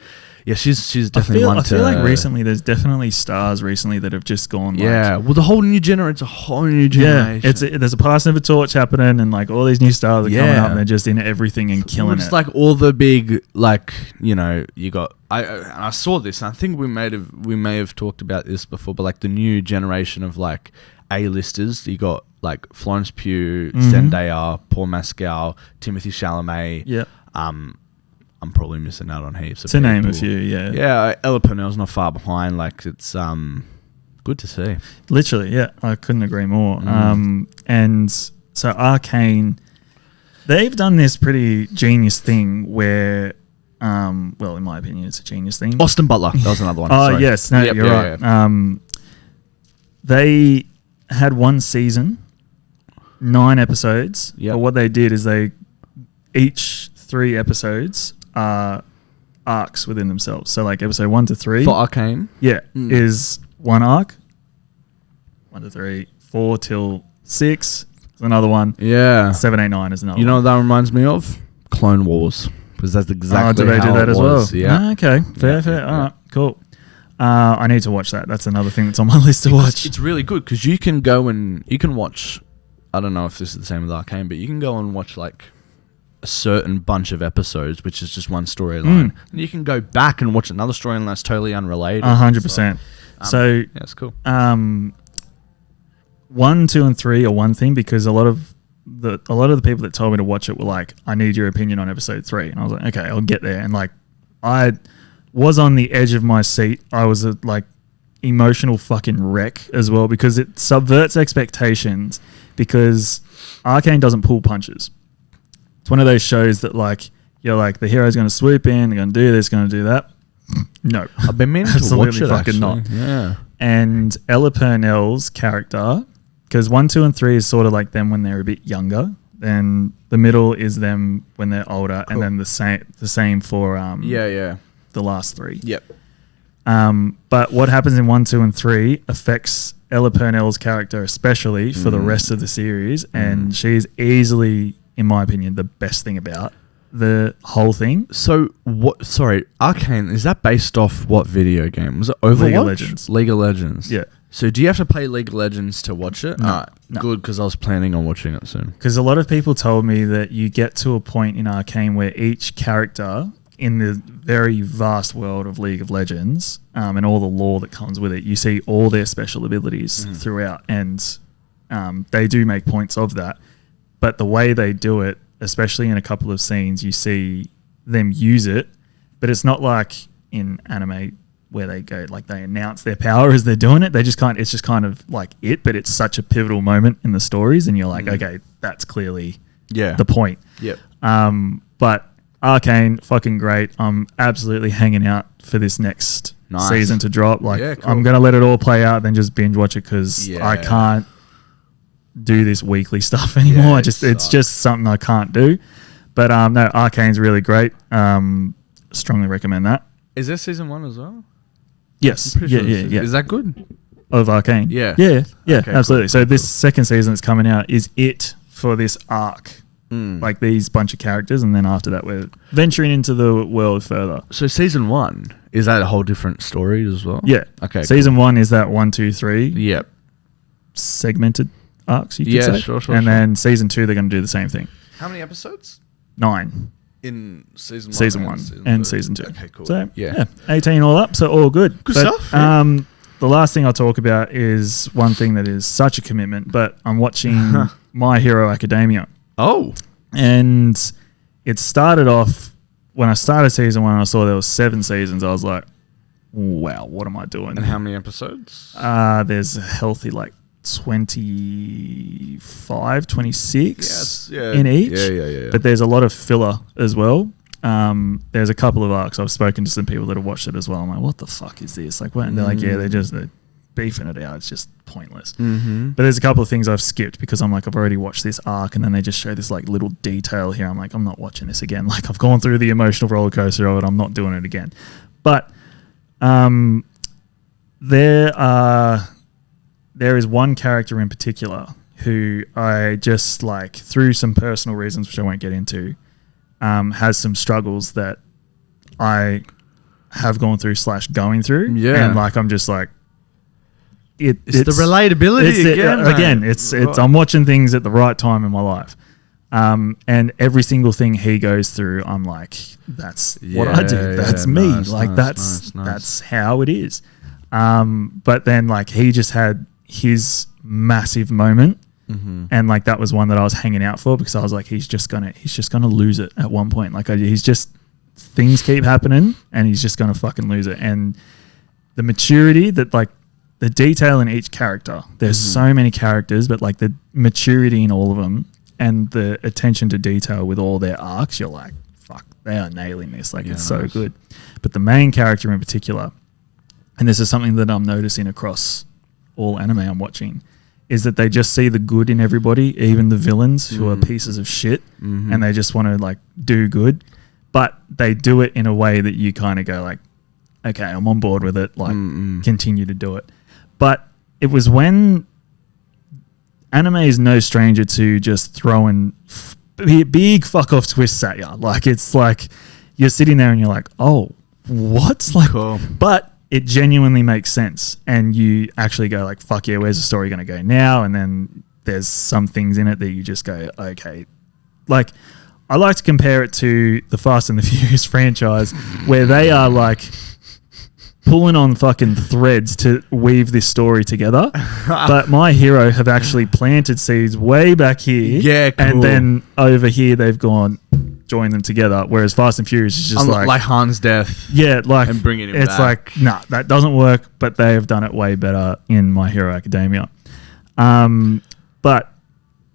yeah, she's definitely one. I feel like recently there's definitely stars recently that have just gone. Yeah, well, the whole new generation. It's a whole new generation. Yeah, there's a passing of a torch happening, and like all these new stars are coming up, and they're just in everything and killing it. It's like all the big, like, you know, you got. I saw this, and I think we may have talked about this before, but like the new generation of like A-listers. You got like Florence Pugh, Zendaya, Paul Mescal, Timothée Chalamet. Yeah. I'm probably missing out on heaps of to people. name a few, yeah. Yeah, Ella Purnell's not far behind. Like, it's good to see. Literally, yeah. I couldn't agree more. And so Arcane, they've done this pretty genius thing where, well, in my opinion, it's a genius thing. Austin Butler. That was another one. Oh, yes. No, you're right. Yeah. They had one season, 9 episodes. Yep. But what they did is each 3 episodes are arcs within themselves. So like episode 1 to 3 for Arcane, is one arc. 1 to 3, 4 till 6 is another one. Yeah. 7, 8, 9 is another one. You know what that reminds me of? Clone Wars. Because that's exactly do they how do that it as was. well? Yeah. Ah, okay. Fair. Yeah. All right. Cool. I need to watch that. That's another thing that's on my list to watch. It's really good because you can go and you can watch. I don't know if this is the same with Arcane, but you can go and watch like a certain bunch of episodes, which is just one storyline, and you can go back and watch another storyline that's totally unrelated. 100%. So yeah, it's cool. 1, 2, and 3 are one thing because a lot of the people that told me to watch it were like, I need your opinion on episode 3, and I was like, okay, I'll get there. And like, I was on the edge of my seat. I was a like emotional fucking wreck as well because it subverts expectations because Arcane doesn't pull punches. It's one of those shows that like you're like the hero's going to swoop in, they're going to do this, going to do that. No, I've been meaning to watch absolutely it. Fucking Actually. not. Yeah. And Ella Purnell's character, because 1, 2, and 3 is sort of like them when they're a bit younger. Then the middle is them when they're older, Cool. and then the same for Yeah. the last 3. Yep. But what happens in 1, 2, and 3 affects Ella Purnell's character, especially for the rest of the series. And she's easily, in my opinion, the best thing about the whole thing. So what? Sorry, Arcane, is that based off what video game? Was it Overwatch? League of Legends. League of Legends. Yeah. So do you have to play League of Legends to watch it? No, no. Good, because I was planning on watching it soon. Because a lot of people told me that you get to a point in Arcane where each character in the very vast world of League of Legends and all the lore that comes with it, you see all their special abilities throughout, and they do make points of that. But the way they do it, especially in a couple of scenes, you see them use it, but it's not like in anime where they go like they announce their power as they're doing it. They just can't. It's just kind of like it, but it's such a pivotal moment in the stories, and you're like, okay, that's clearly the point. Yep. But Arcane, fucking great. I'm absolutely hanging out for this next season to drop. Like, Yeah, cool. I'm gonna let it all play out, then just binge watch it because I Yeah. can't do this weekly stuff anymore. Yeah, It's just something I can't do. But no, Arcane's really great. Strongly recommend that. Is there season 1 as well? Yes. I'm pretty sure Yeah. Is that good? Of Arcane. Yeah. Yeah, Okay, absolutely. cool, So cool, this second season that's coming out is it for this arc. Like these bunch of characters, and then after that we're venturing into the world further. So season 1, is that a whole different story as well? Yeah. Okay. Season 1 is that 1, 2, 3 Yep. segmented arcs, you could Yeah, say. sure. And then season 2 they're going to do the same thing. How many episodes 9. in season 1? Season 1 and season 2. Okay, cool. So Yeah. 18 all up, so all good. Good But, stuff, yeah. The last thing I'll talk about is one thing that is such a commitment, but I'm watching My Hero Academia. Oh. And it started off, when I started season 1, I saw there was 7 seasons. I was like, wow, what am I doing? And how many episodes? There's a healthy like 25, 26 Yeah. in each. Yeah. But there's a lot of filler as well. There's a couple of arcs. I've spoken to some people that have watched it as well. I'm like, what the fuck is this? Like, what? And they're like, yeah, they're beefing it out. It's just pointless. But there's a couple of things I've skipped because I'm like, I've already watched this arc, and then they just show this like little detail here. I'm like, I'm not watching this again. Like, I've gone through the emotional roller coaster of it. I'm not doing it again. But there is one character in particular who I just like, through some personal reasons which I won't get into, has some struggles that I have gone through / going through. Yeah. And like, I'm just like, It's the relatability again. I'm watching things at the right time in my life. And every single thing he goes through, I'm like, that's what I do. That's me. Nice, That's how it is. But then like, he just had his massive moment. And like, that was one that I was hanging out for because I was like, he's just gonna lose it at one point. Like, things keep happening and he's just gonna fucking lose it. And the maturity that like, the detail in each character, there's so many characters, but like the maturity in all of them and the attention to detail with all their arcs, you're like, fuck, they are nailing this. Like, it's so good. But the main character in particular, and this is something that I'm noticing across all anime I'm watching, is that they just see the good in everybody, even the villains who are pieces of shit, and they just want to like do good, but they do it in a way that you kind of go like, okay, I'm on board with it, like continue to do it. But it was when anime is no stranger to just throwing big fuck off twists at you. Like, it's like you're sitting there and you're like, oh, what? Like, Cool. But it genuinely makes sense. And you actually go like, fuck yeah, where's the story going to go now? And then there's some things in it that you just go, okay. Like, I like to compare it to the Fast and the Furious franchise where they are like pulling on fucking threads to weave this story together. But My Hero have actually planted seeds way back here. Yeah, cool. And then over here they've gone join them together. Whereas Fast and Furious is just like Han's death. Yeah, like and bringing him it's back. like, nah, that doesn't work. But they have done it way better in My Hero Academia. But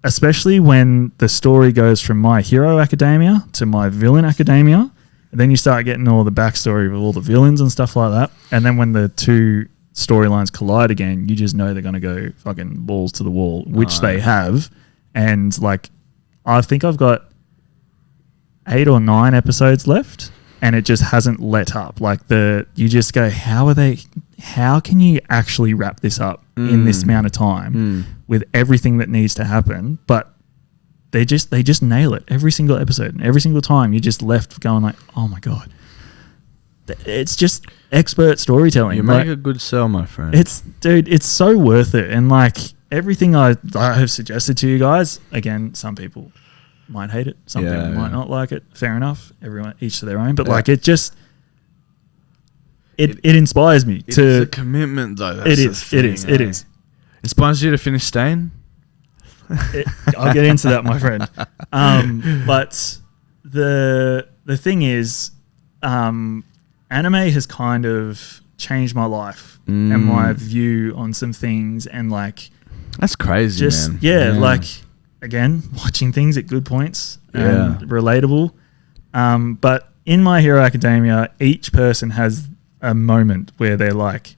especially when the story goes from My Hero Academia to My Villain Academia, and then you start getting all the backstory of all the villains and stuff like that. And then when the two storylines collide again, you just know they're going to go fucking balls to the wall, which they have. And like, I think I've got 8 or 9 episodes left, and it just hasn't let up. Like, you just go, how can you actually wrap this up in this amount of time with everything that needs to happen? But they just nail it every single episode, and every single time you're just left going like, oh my God. It's just expert storytelling. You make a good sell, my friend. It's so worth it. And like everything I have suggested to you guys, again, some people might hate it, some people might not like it. Fair enough. Everyone, each to their own. But like, it just it inspires me to. It's a commitment, though. That's It is. Inspires you to finish staying. I'll get into that, my friend. But the thing is, anime has kind of changed my life and my view on some things, and like that's crazy, just man. Yeah, like again, watching things at good points and relatable. But in My Hero Academia, each person has a moment where they're like,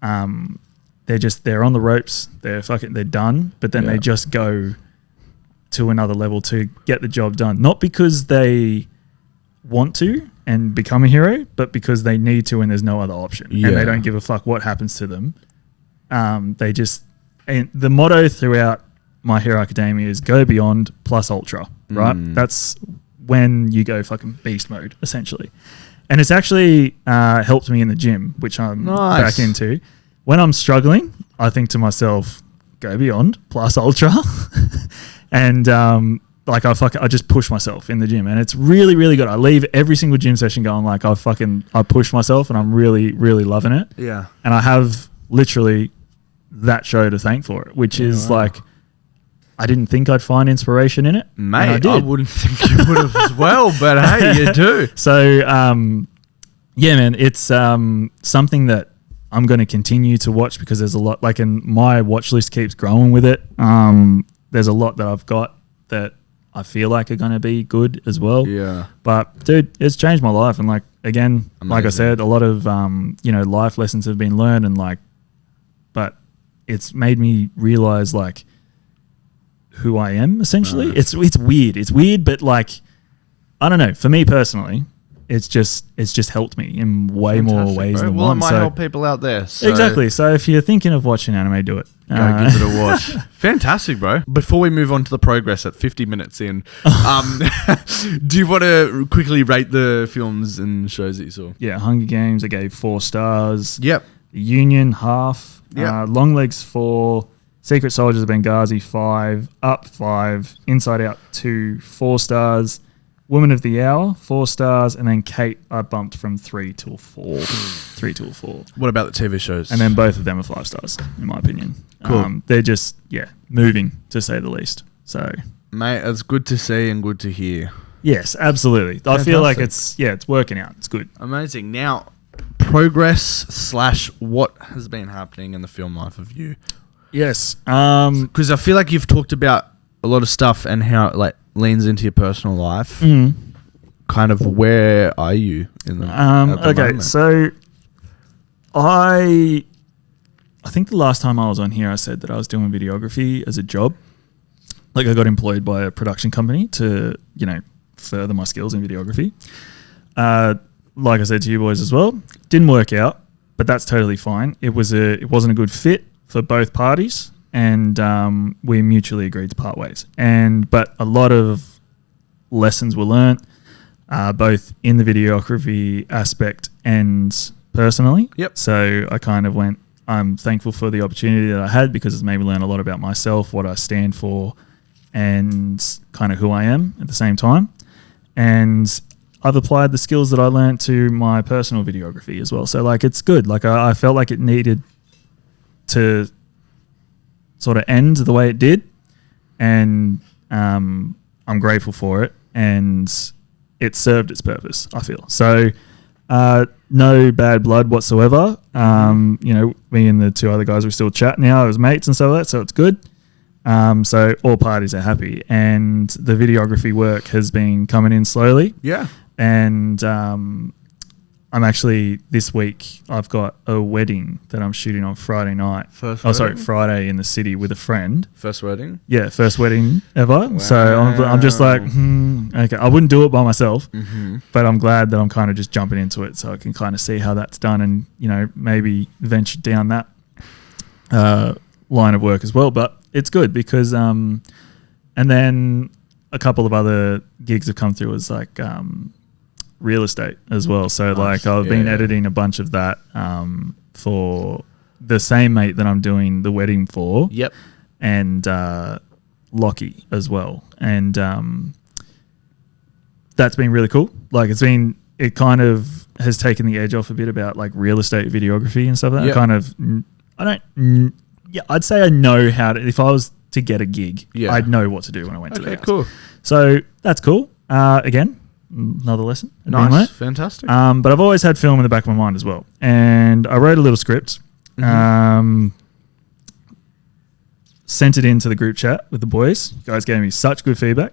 they're on the ropes, they're done, but then they just go to another level to get the job done. Not because they want to and become a hero, but because they need to and there's no other option. Yeah. And they don't give a fuck what happens to them. And the motto throughout My Hero Academia is go beyond plus ultra, right? That's when you go fucking beast mode, essentially. And it's actually helped me in the gym, which I'm back into. When I'm struggling, I think to myself, go beyond plus ultra. And I just push myself in the gym, and it's really, really good. I leave every single gym session going like I push myself, and I'm really, really loving it. Yeah. And I have literally that show to thank for it, which is like, I didn't think I'd find inspiration in it. Mate, I wouldn't think you would have as well, but hey, you do. So, yeah, man, it's something that I'm going to continue to watch because there's a lot, like, and my watch list keeps growing with it. There's a lot that I've got that I feel like are going to be good as well. Yeah. But dude, it's changed my life. And like, again, Amazing. Like I said, a lot of, life lessons have been learned, and like, but it's made me realize like who I am essentially. It's weird. It's weird, but like, I don't know. For me personally, it's just helped me in way more ways than one. one. It might help people out there. So exactly. So if you're thinking of watching anime, do it. Go give it a watch. Fantastic, bro. Before we move on to the progress at 50 minutes in, do you want to quickly rate the films and shows that you saw? Yeah, Hunger Games, I gave 4 stars. Yep. Union, half. Yep. Longlegs, 4. Secret Soldiers of Benghazi, 5. Up, 5. Inside Out, 2, 4 stars. Woman of the Hour, 4 stars. And then Kate, I bumped from 3 to a 4. 3 to a 4. What about the TV shows? And then both of them are 5 stars, in my opinion. Cool. They're just, moving, to say the least. So, mate, it's good to see and good to hear. yes, absolutely. Fantastic. I feel like it's working out. It's good. Amazing. Now, progress / what has been happening in the film life of you? Yes. Because I feel like you've talked about a lot of stuff and how it like leans into your personal life. Kind of where are you in the okay, moment? so I think the last time I was on here, I said that I was doing videography as a job. Like I got employed by a production company to, further my skills in videography. Like I said to you boys as well, didn't work out, but that's totally fine. It wasn't a good fit for both parties, and we mutually agreed to part ways. But a lot of lessons were learnt, both in the videography aspect and personally. Yep. So I kind of went, I'm thankful for the opportunity that I had because it's made me learn a lot about myself, what I stand for, and kind of who I am at the same time. And I've applied the skills that I learned to my personal videography as well. So like, it's good. Like I felt like it needed to sort of end the way it did. And I'm grateful for it. And it served its purpose, I feel. So no bad blood whatsoever. You know, me and the two other guys, we still chat now as mates and stuff like that. So it's good. So all parties are happy. And the videography work has been coming in slowly. Yeah. And I'm actually, this week, I've got a wedding that I'm shooting on Friday night. Friday in the city with a friend. First wedding? Yeah, first wedding ever. Wow. So I'm just like, okay, I wouldn't do it by myself, but I'm glad that I'm kind of just jumping into it so I can kind of see how that's done and, you know, maybe venture down that line of work as well. But it's good because, and then a couple of other gigs have come through as like, real estate as well. So like I've been editing a bunch of that for the same mate that I'm doing the wedding for. Yep. And Lockie as well. And that's been really cool. Like it kind of has taken the edge off a bit about like real estate videography and stuff like that. Yep. I'd say I know how to, if I was to get a gig, I'd know what to do when I went to the house. Cool. So that's cool. Again, another lesson. Nice. Fantastic. But I've always had film in the back of my mind as well. And I wrote a little script, sent it into the group chat with the boys. You guys gave me such good feedback,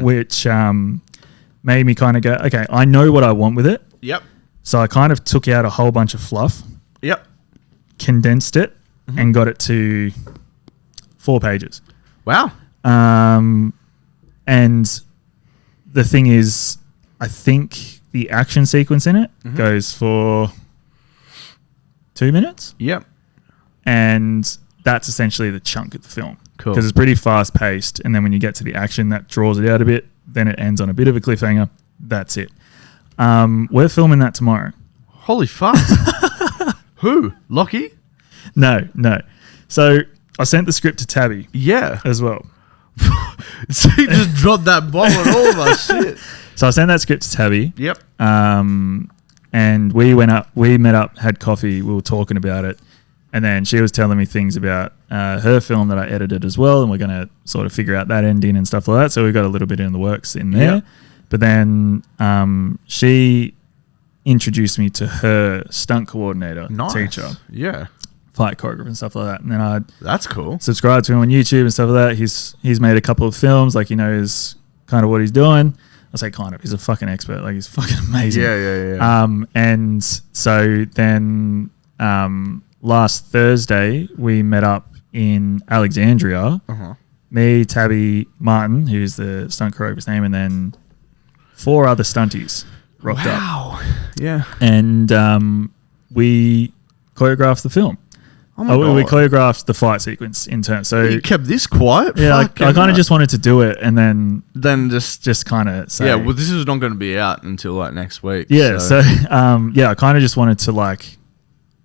which made me kind of go, okay, I know what I want with it. Yep. So I kind of took out a whole bunch of fluff. Yep. Condensed it and got it to 4 pages. Wow. And the thing is, I think the action sequence in it goes for 2 minutes. Yep. And that's essentially the chunk of the film. Cool. Because it's pretty fast paced. And then when you get to the action, that draws it out a bit. Then it ends on a bit of a cliffhanger. That's it. We're filming that tomorrow. Holy fuck. Who? Lockie? No. So I sent the script to Tabby. Yeah. As well. So you just dropped that bomb on all of us. Shit. So I sent that script to Tabby. Yep. And we met up, had coffee, we were talking about it. And then she was telling me things about her film that I edited as well. And we're going to sort of figure out that ending and stuff like that. So we got a little bit in the works in there. Yep. But then she introduced me to her stunt coordinator, teacher. Yeah. Fight choreographer and stuff like that. And then that's cool. Subscribed to him on YouTube and stuff like that. He's made a couple of films, like he knows kind of what he's doing. I say kind of, he's a fucking expert. Like he's fucking amazing. Yeah. And so then last Thursday we met up in Alexandria. Me, Tabby, Martin, who's the stunt choreographer's name, and then 4 other stunties rocked up. Wow. Yeah. And we choreographed the film. Oh my God. We choreographed the fight sequence in turn. So you kept this quiet? Yeah, I kind of just wanted to do it and then just kind of say. Yeah, well, this is not going to be out until like next week. Yeah, so I kind of just wanted to like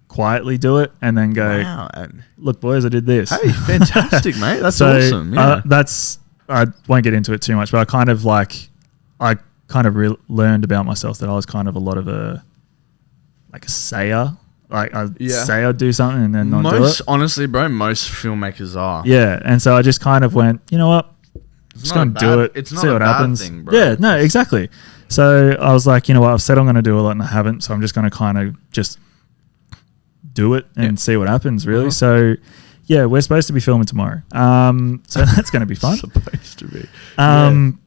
quietly do it and then go, wow. Look, boys, I did this. Hey, fantastic, mate. That's awesome. Yeah. I won't get into it too much, but I kind of learned about myself that I was kind of a lot of a sayer. Like I say I'd do something and then not do it. Honestly, bro, most filmmakers are. Yeah, and so I just kind of went, you know what? Just going to do it. It's not see what a bad happens. thing, bro. Yeah, no, exactly. So I was like, you know what? I've said I'm going to do a lot and I haven't, so I'm just going to kind of just do it and see what happens, really. So yeah, we're supposed to be filming tomorrow. So that's going to be fun. Supposed to be.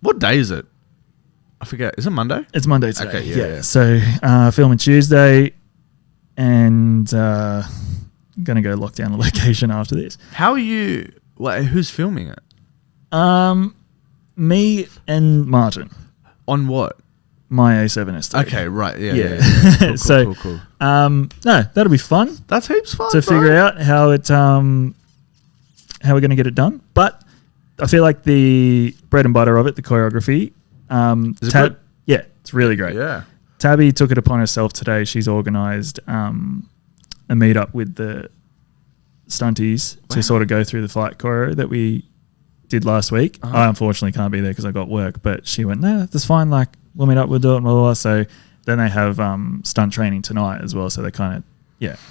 What day is it? I forget. Is it Monday? It's Monday today. Okay, yeah. So filming Tuesday. And going to go lock down the location after this. How are you? Who's filming it? Me and Martin. On what? My A7S3. Okay, right. Yeah. Cool. No, that'll be fun. That's heaps fun to figure out how it how we're going to get it done. But I feel like the bread and butter of it, the choreography, Is it good? yeah, it's really great. Yeah. Tabby took it upon herself today. She's organised a meetup with the stunties to sort of go through the fight choreo that we did last week. I unfortunately can't be there because I got work, but she went, no, that's fine. Like, we'll meet up, we'll do it, blah, blah, blah. So then they have stunt training tonight as well. So they're kind of,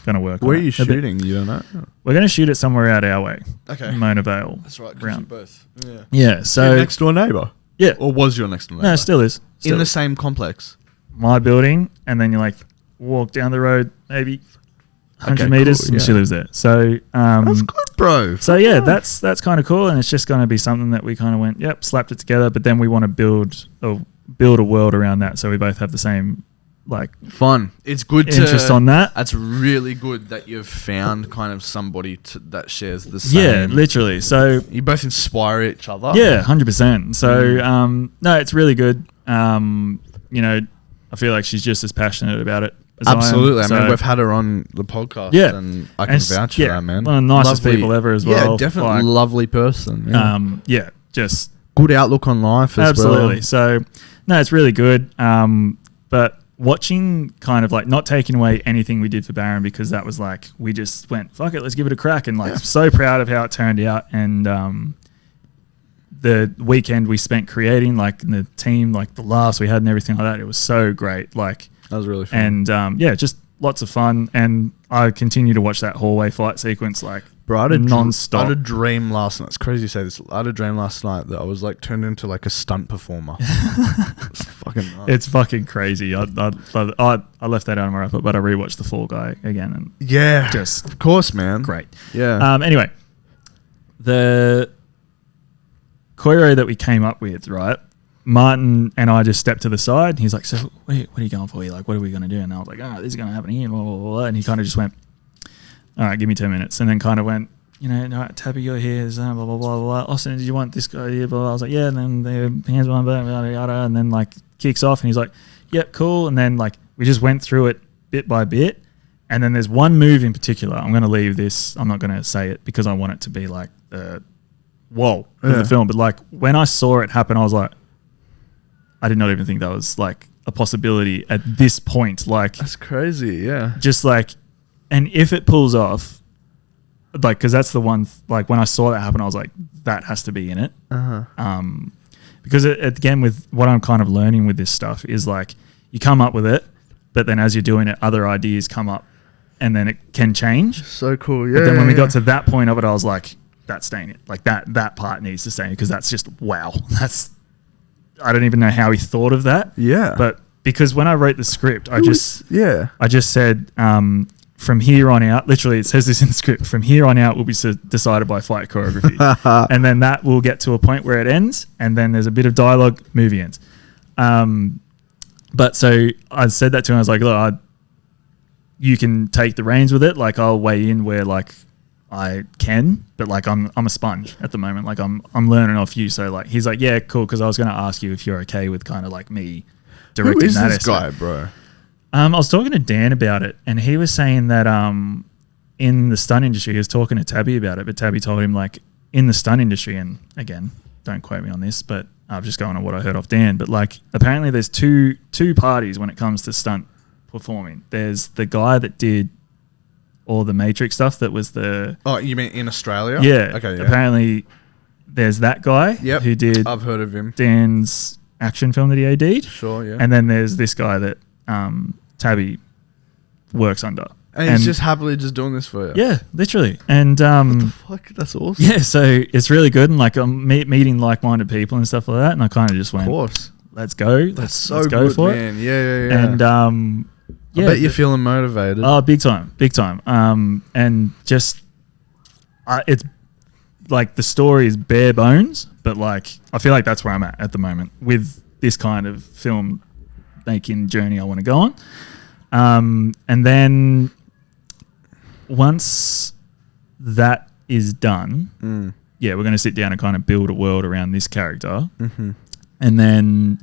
going to work Where on are you it. shooting? You don't know? We're going to shoot it somewhere out our way. Okay. Mona Vale. That's right. Round. Both. Yeah. Yeah. So Your next door neighbour? Yeah. Or was your next door neighbour? No, it still is. In the same complex? My building, and then you like walk down the road maybe 100 Okay, meters, cool, and yeah. she lives there. So That's good, bro. So yeah, that's kind of cool, and it's just going to be something that we kind of went, yep, slapped it together. But then we want to build a world around that, so we both have the same like Fun. It's good interest to on that. That's really good that you've found kind of somebody that shares the same. Yeah, literally. So You both inspire each other. yeah, 100%. So no, it's really good. I feel like she's just as passionate about it as Absolutely. I am. I mean, So- we've had her on the podcast, Yeah. and I can vouch for that, man. One of the nicest people ever as well. Yeah, definitely Like, lovely person. Yeah. just Good outlook on life as absolutely. well. So no, it's really good. But watching kind of like not taking away anything we did for Baron, because that was like, we just went, fuck it, let's give it a crack. And like, so proud of how it turned out. And, the weekend we spent creating, like the team, like the laughs we had and everything like that, it was so great. Like, That was really fun. and just lots of fun. And I continue to watch that hallway fight sequence like Bro, I had a non-stop. I had a dream last night. It's crazy to say this. I had a dream last night that I was like turned into like a stunt performer. It's fucking nuts. It's fucking crazy. I left that out of my wrap up, but I rewatched The Fall Guy again, and Yeah. just Of course, man. great. Yeah. Anyway, the choreo that we came up with, right? Martin and I just stepped to the side. He's like, so what are you going for here? Like, what are we going to do? And I was like, this is going to happen here. Blah, blah, blah. And he kind of just went, all right, give me 10 minutes. And then kind of went, no, Tabby, you're here. Blah, blah, blah, blah. Austin, did you want this guy here? Blah, blah. I was like, yeah. And then the hands behind, blah, blah, yada. And then like kicks off and he's like, yep, cool. And then like we just went through it bit by bit. And then there's one move in particular. I'm going to leave this. I'm not going to say it because I want it to be like whoa of the film. But like when I saw it happen, I was like, I did not even think that was like a possibility at this point. Like, That's crazy. Yeah. just like, and if it pulls off, like, because that's the one, like when I saw that happen, I was like, that has to be in it. Because again, with what I'm kind of learning with this stuff is like, you come up with it, but then as you're doing it, other ideas come up and then it can change. So cool. Yeah. But then when we got to that point of it, I was like, that's staying it. Like that part needs to stay in because that's just, wow. I don't even know how he thought of that. Yeah. But because when I wrote the script, I just said, from here on out, literally it says this in the script, from here on out will be decided by fight choreography. And then that will get to a point where it ends. And then there's a bit of dialogue, movie ends. But so I said that to him. I was like, look, you can take the reins with it. Like I'll weigh in where like I can, but like I'm a sponge at the moment. Like I'm learning off you. So like he's like, yeah, cool. Because I was going to ask you if you're okay with kind of like me directing Who is that this guy, aspect. bro? I was talking to Dan about it, and he was saying that in the stunt industry, he was talking to Tabby about it, but Tabby told him like in the stunt industry, and again, don't quote me on this, but I'm just going on what I heard off Dan. But like apparently, there's two parties when it comes to stunt performing. There's the guy that did all the Matrix stuff. That was the Oh, you mean in Australia? yeah. Okay. Yeah. Apparently, there's that guy who did I've heard of him. Dan's action film that he AD'd. Sure. Yeah. And then there's this guy that Tabby works under. And he's just happily just doing this for you. Yeah, literally. And Fuck, that's awesome. yeah, so it's really good. And like I'm meeting like-minded people and stuff like that. And I kind of just went, Of course. let's go. That's so let's go good, for man. it. Yeah. And yeah, I bet you're feeling motivated. oh, big time. And just it's like the story is bare bones, but like I feel like that's where I'm at the moment with this kind of film making journey I want to go on. And then once that is done, we're going to sit down and kind of build a world around this character. Mm-hmm. And then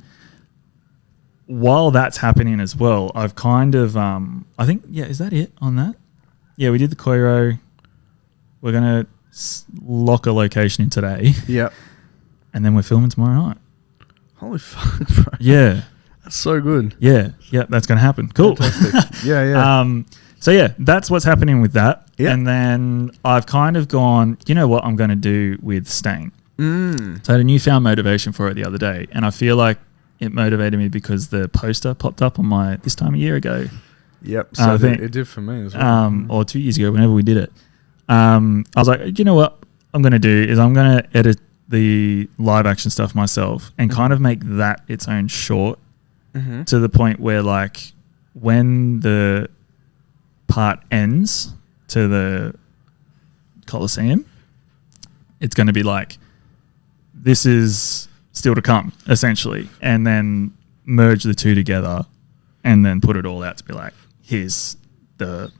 while that's happening as well, I've kind of, I think, is that it on that? Yeah, we did the choreo. We're going to lock a location in today, Yep. and then we're filming tomorrow night. Holy fuck, bro. Yeah. That's so good. Yeah. Yeah. That's going to happen. Cool. Fantastic. Yeah. So yeah, that's what's happening with that. Yeah. And then I've kind of gone, you know what I'm going to do with Stain. So I had a newfound motivation for it the other day, and I feel like it motivated me because the poster popped up on my this time a year ago. Yep. So it did for me as well. Or 2 years ago, whenever we did it. I was like, you know what I'm going to do is I'm going to edit the live action stuff myself and kind of make that its own short to the point where like when the part ends to the Colosseum, it's going to be like, this is still to come, essentially, and then merge the two together and then put it all out to be like, here's the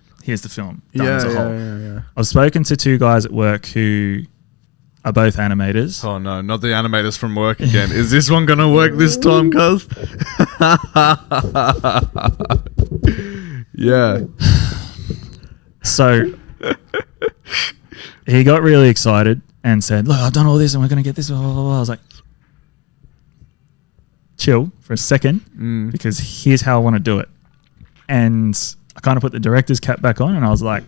film done as a whole. Yeah. I've spoken to 2 guys at work who are both animators. Oh no, not the animators from work again. Is this one gonna work this time, cuz? Yeah. So he got really excited and said, look, I've done all this and we're going to get this. Blah, blah, blah. I was like, chill for a second because here's how I want to do it. And I kind of put the director's cap back on and I was like,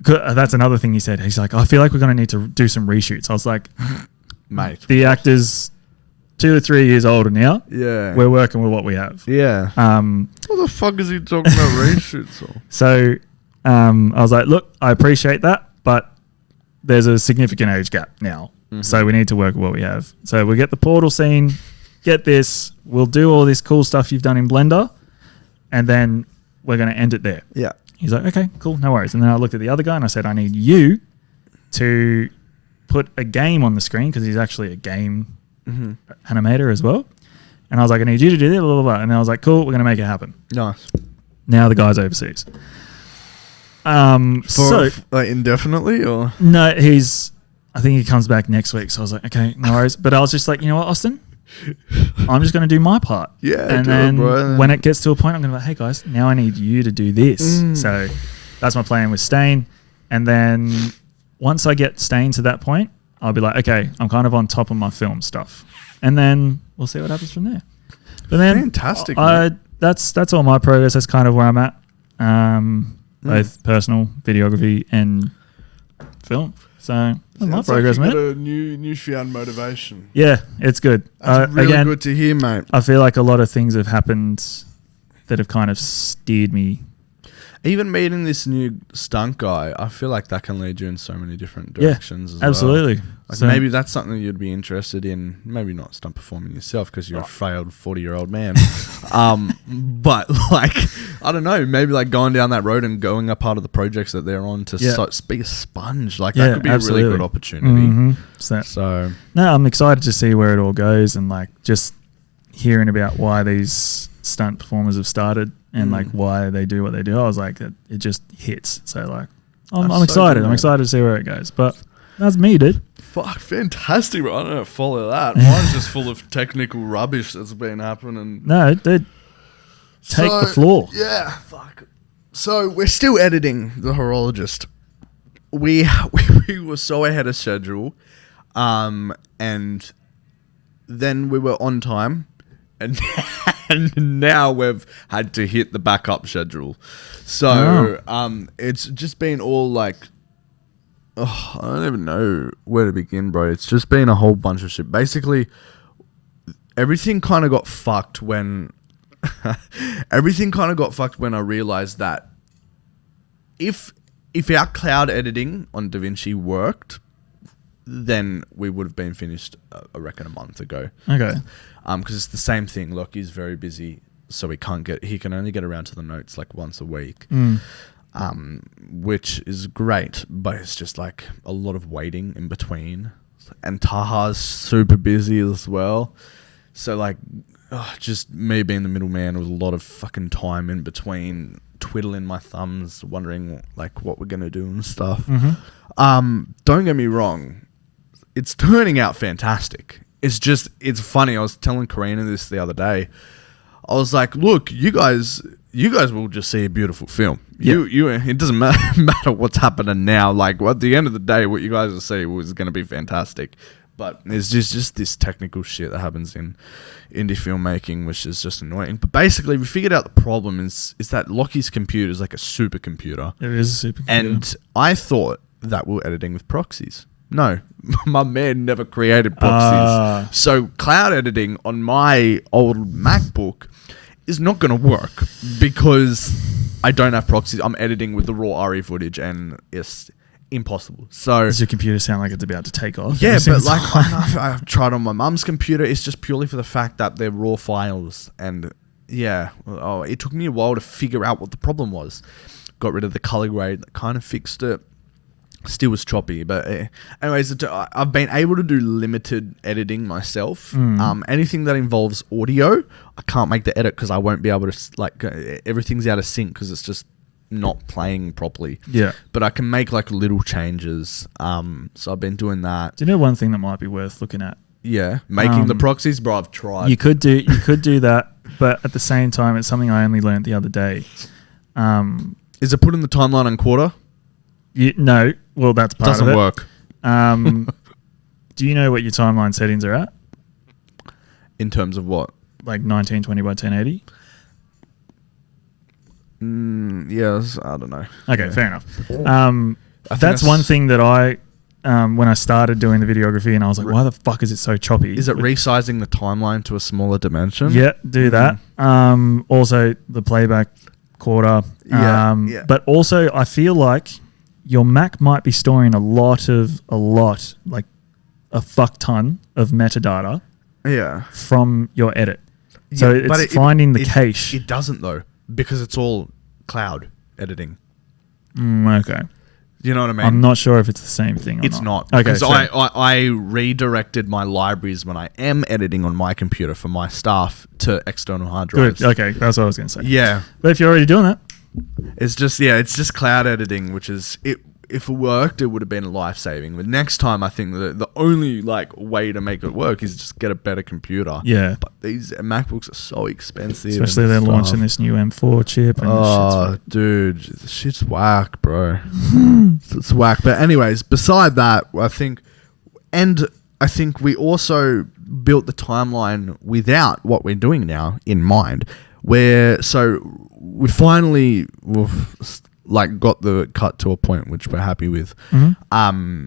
that's another thing he said. He's like, I feel like we're going to need to do some reshoots. I was like, Mate. the actor's 2 or 3 years older now. Yeah. We're working with what we have. Yeah. What the fuck is he talking about reshoots for? So I was like, look, I appreciate that, but there's a significant age gap now. So we need to work with what we have. So we'll get the portal scene, get this, we'll do all this cool stuff you've done in Blender, and then we're going to end it there. Yeah. He's like, okay, cool, no worries. And then I looked at the other guy and I said, I need you to put a game on the screen because he's actually a game animator as well. And I was like, I need you to do this, blah, blah, blah. And I was like, cool, we're going to make it happen. Nice. Now the guy's overseas. Like indefinitely or? No, I think he comes back next week. So I was like, okay, no worries. But I was just like, you know what, Austin? I'm just going to do my part. Yeah. And then when it gets to a point, I'm going to be like, hey guys, now I need you to do this. So that's my plan with Stain. And then once I get Stain to that point, I'll be like, okay, I'm kind of on top of my film stuff. And then we'll see what happens from there. But then fantastic. That's all my progress. That's kind of where I'm at. Both personal, videography, and film. So that's my progress, like man. Got a newfound motivation. Yeah, it's good. That's really good to hear, mate. I feel like a lot of things have happened that have kind of steered me. Even meeting this new stunt guy, I feel like that can lead you in so many different directions. Yeah, absolutely. Like maybe that's something you'd be interested in. Maybe not stunt performing yourself because you're a frail 40-year-old man. But like, I don't know, maybe like going down that road and going a part of the projects that they're on to be a sponge. Like that could be a really good opportunity. So no, I'm excited to see where it all goes and like just hearing about why these stunt performers have started and like why they do what they do. I was like, it just hits. So like, I'm excited. Good, I'm excited to see where it goes. But that's me, dude. Fuck, fantastic. I don't follow that. Mine's just full of technical rubbish that's been happening. No, dude. Take the floor. Yeah, fuck. So we're still editing The Horologist. We were so ahead of schedule, and then we were on time, and now we've had to hit the backup schedule. So it's just been all like, I don't even know where to begin, bro. It's just been a whole bunch of shit. Basically, everything kind of got fucked when I realized that if our cloud editing on DaVinci worked, then we would have been finished, I reckon, a month ago. Okay. Because it's the same thing. Loki's very busy, so he can only get around to the notes like once a week. Which is great, but it's just like a lot of waiting in between. And Taha's super busy as well. So like, just me being the middleman with a lot of fucking time in between, twiddling my thumbs, wondering like what we're going to do and stuff. Don't get me wrong. It's turning out fantastic. It's funny. I was telling Karina this the other day. I was like, look, you guys, you guys will just see a beautiful film. Yeah. It doesn't matter what's happening now. Like, at the end of the day, what you guys will see was going to be fantastic. But there's just this technical shit that happens in indie filmmaking, which is just annoying. But basically, we figured out the problem is that Lockie's computer is like a supercomputer. It is a supercomputer. And I thought that we were editing with proxies. No, my man never created proxies. So cloud editing on my old MacBook is not going to work because I don't have proxies. I'm editing with the raw RE footage and it's impossible. So does your computer sound like it's about to take off? Yeah, but like I've tried on my mum's computer. It's just purely for the fact that they're raw files. And yeah, it took me a while to figure out what the problem was. Got rid of the color grade, that kind of fixed it. Still was choppy, but anyways, I've been able to do limited editing myself. Anything that involves audio, I can't make the edit because I won't be able to, everything's out of sync because it's just not playing properly. Yeah. But I can make like little changes. So I've been doing that. Do you know one thing that might be worth looking at? Yeah, making the proxies, bro. I've tried. You could do that, but at the same time, it's something I only learned the other day. Is it put in the timeline and quarter? No. Well, that's part of it. Doesn't work. Do you know what your timeline settings are at? In terms of what? Like 1920 by 1080? Yes, I don't know. Okay, Yeah. fair enough. That's one thing that I, when I started doing the videography and I was like, why the fuck is it so choppy? Is it resizing the timeline to a smaller dimension? Yeah, do that. Also, the playback quarter. Yeah. But also, I feel like your Mac might be storing like a fuck ton of metadata Yeah. from your edit. So it's finding the cache. It doesn't though, because it's all cloud editing. Okay. You know what I mean? I'm not sure if it's the same thing or It's not. Okay, Because I redirected my libraries when I am editing on my computer for my staff to external hard drives. Good. Okay, that's what I was going to say. Yeah. But if you're already doing that. It's just cloud editing, which is it. If it worked, it would have been life-saving. But next time, I think the only way to make it work is just get a better computer. Yeah. But these MacBooks are so expensive. Especially they're launching this new M4 chip. And dude, this shit's whack, bro. It's whack. But anyways, beside that, I think we also built the timeline without what we're doing now in mind. So we finally got the cut to a point which we're happy with. Mm-hmm.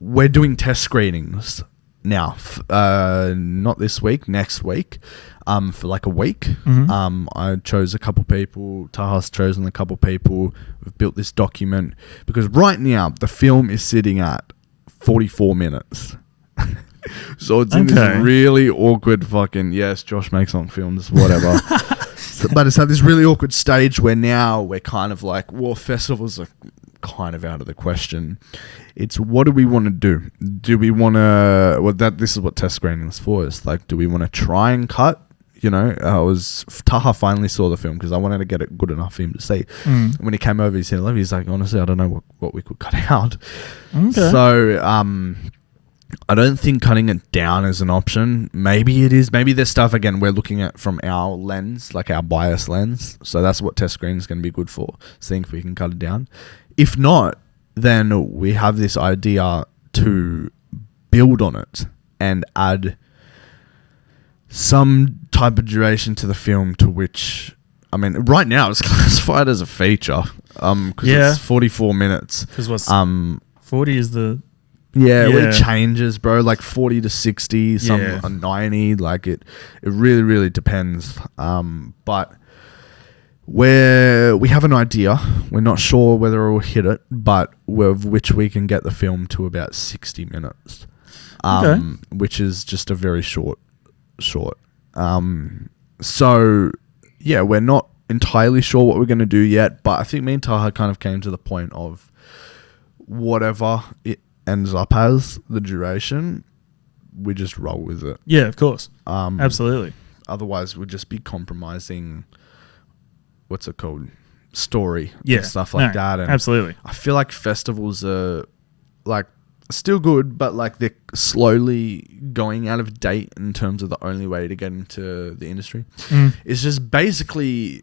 We're doing test screenings now, not this week, next week, for like a week. Mm-hmm. I chose a couple people. Taha's chosen a couple people. We've built this document because right now the film is sitting at 44 minutes. So it's in this really awkward fucking, yes, Josh makes long films, whatever. But it's at this really awkward stage where now we're kind of like, well, festivals are kind of out of the question. It's what do we want to do? Do we want to, this is what test screening is for. It's like, do we want to try and cut? You know, Taha finally saw the film because I wanted to get it good enough for him to see. When he came over, he said, he's like, honestly, I don't know what we could cut out. Okay. So, I don't think cutting it down is an option. Maybe it is. Maybe there's stuff, again, we're looking at from our lens, like our bias lens. So that's what test screening is going to be good for, seeing if we can cut it down. If not, then we have this idea to build on it and add some type of duration to the film to which, I mean, right now it's classified as a feature because it's 44 minutes. Because 40 is the... Yeah, it changes, bro. Like 40 to 60, some are 90. Like it really, really depends. But we have an idea. We're not sure whether we'll hit it, but with which we can get the film to about 60 minutes, which is just a very short. So yeah, we're not entirely sure what we're going to do yet, but I think me and Taha kind of came to the point of whatever it ends up as the duration, we just roll with it. Yeah, of course. Absolutely. Otherwise, we'd just be compromising, what's it called? Story. Yeah. And stuff like that. And absolutely. I feel like festivals are like still good, but like they're slowly going out of date in terms of the only way to get into the industry. It's just basically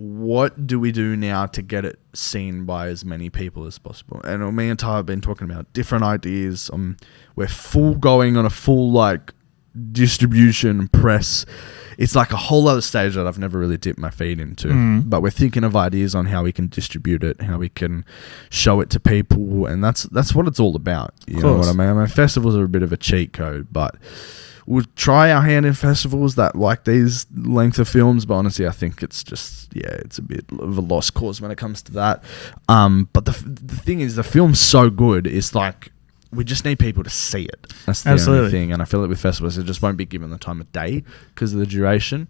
what do we do now to get it seen by as many people as possible? And me and Ty have been talking about different ideas. We're going on a full like distribution press. It's like a whole other stage that I've never really dipped my feet into. But we're thinking of ideas on how we can distribute it, how we can show it to people, and that's what it's all about. You know what I mean? Festivals are a bit of a cheat code, but we'll try our hand in festivals that like these length of films. But honestly, I think it's just it's a bit of a lost cause when it comes to that. But the thing is, the film's so good. It's like, we just need people to see it. That's the only thing. And I feel like with festivals, it just won't be given the time of day because of the duration.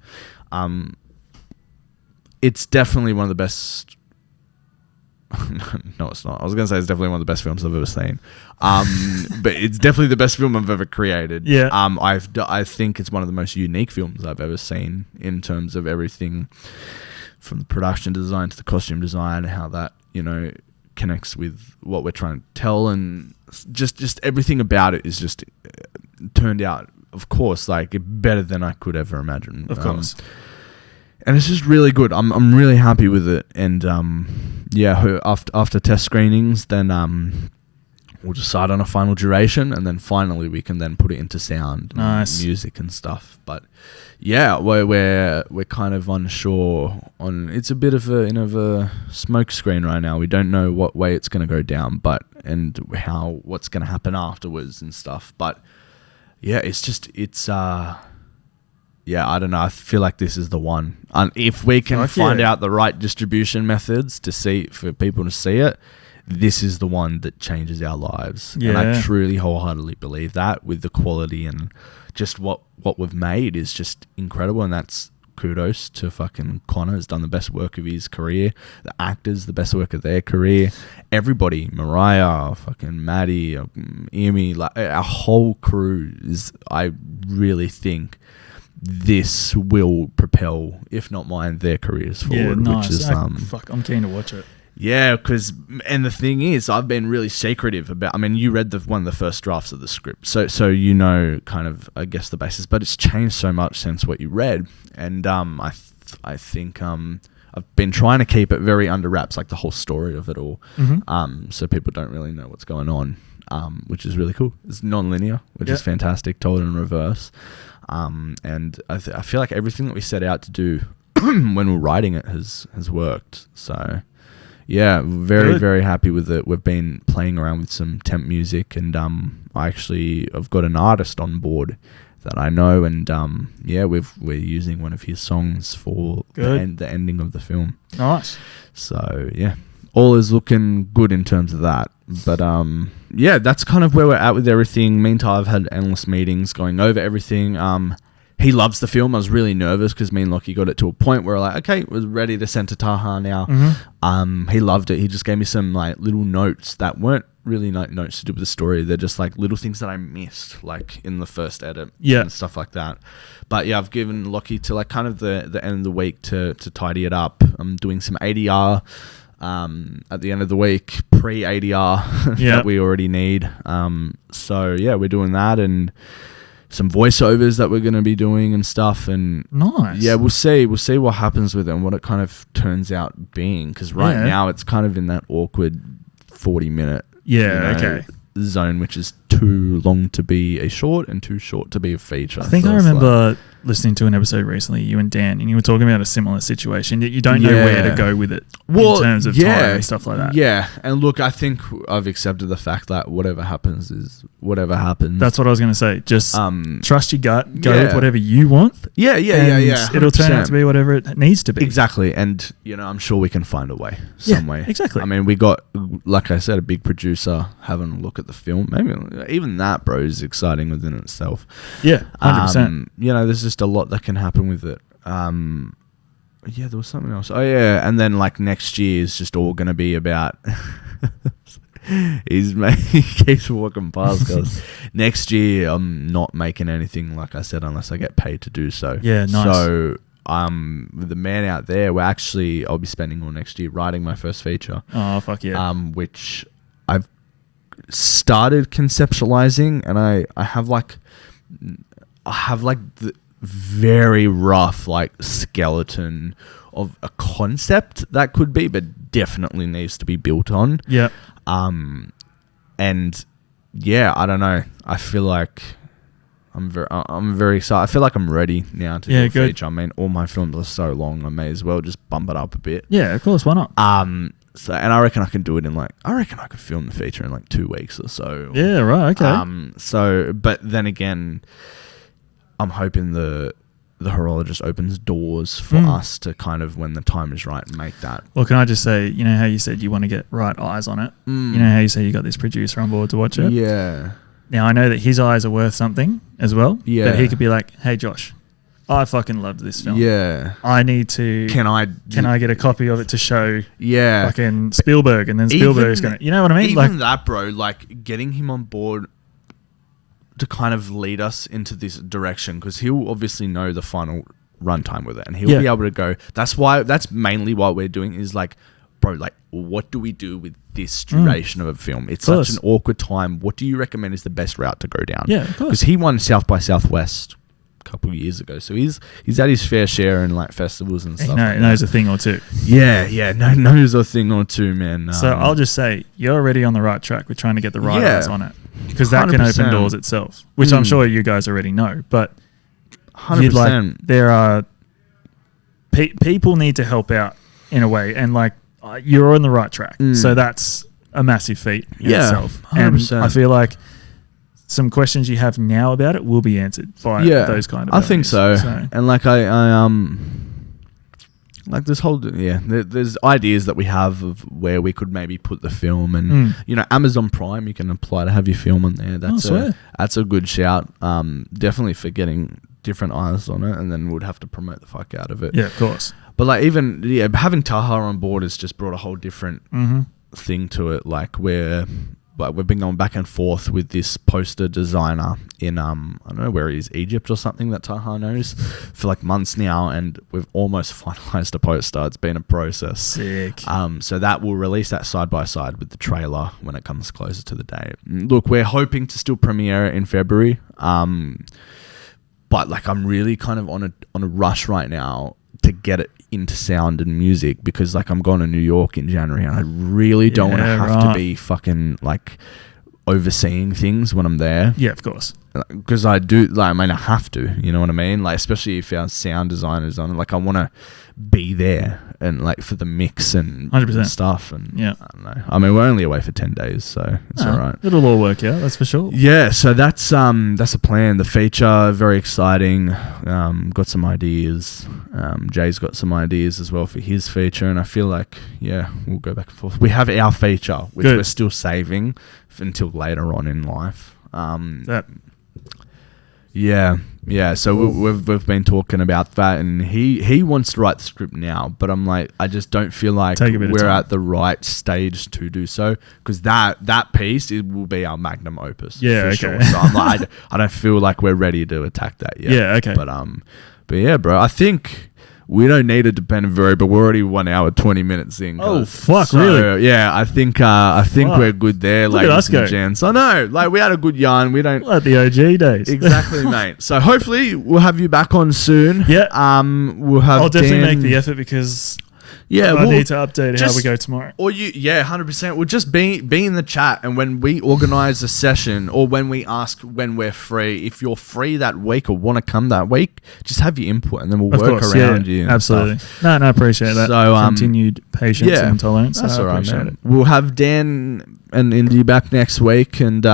It's definitely one of the best. No, it's not. I was going to say it's definitely one of the best films I've ever seen. But it's definitely the best film I've ever created. Yeah. I think it's one of the most unique films I've ever seen in terms of everything from the production design to the costume design, how that, connects with what we're trying to tell, and just everything about it is just turned out, of course, like better than I could ever imagine. Of course. And it's just really good. I'm really happy with it. And after test screenings, then we'll decide on a final duration, and then finally we can then put it into sound, and music and stuff. But yeah, we're kind of unsure on. It's a bit of a smoke screen right now. We don't know what way it's going to go down, what's going to happen afterwards and stuff. But yeah, I don't know. I feel like this is the one. And if we can find out the right distribution methods for people to see it, this is the one that changes our lives. Yeah. And I truly wholeheartedly believe that, with the quality and just what we've made is just incredible. And that's kudos to fucking Connor. Has done the best work of his career. The actors, the best work of their career. Everybody, Mariah, fucking Maddie, Amy, like our whole crew I really think this will propel, if not mine, their careers forward. Yeah, nice. Which is I'm keen to watch it. Yeah, and the thing is, I've been really secretive about. I mean, you read one of the first drafts of the script, so kind of, I guess, the basis. But it's changed so much since what you read, and I think I've been trying to keep it very under wraps, like the whole story of it all, so people don't really know what's going on, which is really cool. It's non-linear, which is fantastic, told in reverse. And I feel like everything that we set out to do when we're writing it has worked. So yeah, very, very happy with it. We've been playing around with some temp music, and I've got an artist on board that I know, and we're using one of his songs for the ending of the film. Nice. So yeah, all is looking good in terms of that. But that's kind of where we're at with everything. Meantime, I've had endless meetings going over everything. He loves the film. I was really nervous because me and Lockie got it to a point where we're like, okay, we're ready to send to Taha now. He loved it. He just gave me some like little notes that weren't really notes to do with the story. They're just like little things that I missed, like in the first edit and stuff like that. But yeah, I've given Lockie to like kind of the end of the week to tidy it up. I'm doing some ADR at the end of the week, pre-ADR that we already need. So yeah, we're doing that, and some voiceovers that we're going to be doing and stuff. And nice. Yeah, we'll see what happens with it and what it kind of turns out being, because now it's kind of in that awkward 40-minute zone, which is too long to be a short and too short to be a feature. I think I remember listening to an episode recently, you and Dan, and you were talking about a similar situation. You don't know where to go with it in terms of time and stuff like that. Yeah, and look, I think I've accepted the fact that whatever happens is whatever happens. That's what I was going to say. Just trust your gut, go with whatever you want. Yeah. 100%. It'll turn out to be whatever it needs to be. Exactly, and I'm sure we can find a way, some way. Exactly. I mean, we got, like I said, a big producer having a look at the film. Maybe even that, bro, is exciting within itself. Yeah, 100%. There's just a lot that can happen with it. There was something else. Oh yeah, and then like next year is just all gonna be about. He keeps walking past us. Next year, I'm not making anything, like I said, unless I get paid to do so. Yeah, nice. So, with the man out there, I'll be spending all next year writing my first feature. Oh fuck yeah! Which I've started conceptualizing, and I have like very rough like skeleton of a concept that could be, but definitely needs to be built on. Yeah. And yeah, I don't know. I feel like I'm very excited. I feel like I'm ready now to do a feature. I mean, all my films are so long, I may as well just bump it up a bit. Yeah, of course. Why not? So, and I reckon I can do it in I reckon I could film the feature in 2 weeks or so. Yeah, right. Okay. So, but then again, I'm hoping the Horologist opens doors for us to kind of, when the time is right, make that. Well, can I just say, you know how you said you want to get right eyes on it? You know how you say you got this producer on board to watch it? Yeah. Now, I know that his eyes are worth something as well. Yeah. That he could be like, hey, Josh, I fucking loved this film. Yeah. I need to... Can I get a copy of it to show fucking Spielberg? And then Spielberg's going to... You know what I mean? Even that, bro, getting him on board to kind of lead us into this direction, because he'll obviously know the final runtime with it, and he'll be able to go... That's mainly what we're doing is bro, what do we do with this duration of a film? It's such an awkward time. What do you recommend is the best route to go down? Yeah, of course. Because he won South by Southwest couple of years ago, so he's had his fair share in festivals and stuff. He knows a thing or two. Knows a thing or two, man. So I'll just say you're already on the right track with trying to get the right eyes on it, because that can open doors itself, which I'm sure you guys already know. But 100%, there are people need to help out in a way, and you're on the right track. So that's a massive feat in itself. 100%. And I feel like some questions you have now about it will be answered by those kind of I think so. And this whole there's ideas that we have of where we could maybe put the film, and Amazon Prime, you can apply to have your film on there. That's a good shout. Definitely for getting different eyes on it, and then we'd have to promote the fuck out of it. Yeah, of course. But having Taha on board has just brought a whole different thing to it. We've been going back and forth with this poster designer in I don't know where he is, Egypt or something, that Taha knows, for months now, and we've almost finalized a poster. It's been a process. Sick. So that will release that side by side with the trailer when it comes closer to the date. Look, we're hoping to still premiere it in February. But I'm really kind of on a rush right now to get it into sound and music, because I'm going to New York in January, and I really don't want to have to be fucking overseeing things when I'm there. Yeah, of course. Because I do, I have to, you know what I mean? Especially if our sound designer's on it, I want to be there and for the mix and 100%. Stuff. And yeah, I don't know. I mean, we're only away for 10 days, so it's all right. It'll all work out, that's for sure. Yeah, so that's a plan. The feature, very exciting. Got some ideas. Jay's got some ideas as well for his feature, and I feel we'll go back and forth. We have our feature, which we're still saving until later on in life. Yeah. So we've been talking about that, and he wants to write the script now, but I'm I just don't feel like we're at the right stage to do so, because that piece will be our magnum opus. Yeah, okay. Sure. So I'm I don't feel like we're ready to attack that yet. Yeah, okay. But yeah, bro, I think we don't need a dependent variable. We're already 1 hour 20 minutes in. Oh fuck! Really? Yeah, I think we're good there. Look at us go. Gents. I know. We had a good yarn. We don't like the OG days. Exactly, mate. So hopefully we'll have you back on soon. Yeah. We'll have. I'll definitely make the effort, because I need to update how we go tomorrow. Or 100%. We'll just be in the chat, and when we organise a session, or when we ask when we're free, if you're free that week or want to come that week, just have your input, and then we'll work around you. Absolutely. No, I appreciate that. So continued patience and tolerance. That's all right, man. We'll have Dan and Indy back next week, and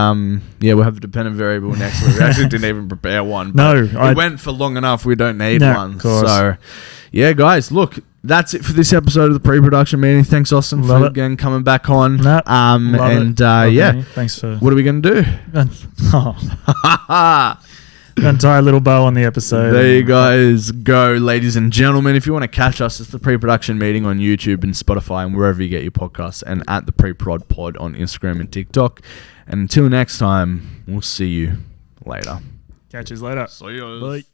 we'll have a dependent variable next week. We actually didn't even prepare one. No, it went for long enough. We don't need one. Of course. So, yeah, guys, look. That's it for this episode of the pre-production meeting. Thanks, Austin, for again coming back on. Thanks for. What are we gonna do? Gonna tie a little bow on the episode. There you guys go, ladies and gentlemen. If you want to catch us, it's the pre-production meeting on YouTube and Spotify and wherever you get your podcasts, and at the pre-prod pod on Instagram and TikTok. And until next time, we'll see you later. Catch you later. See you. Bye.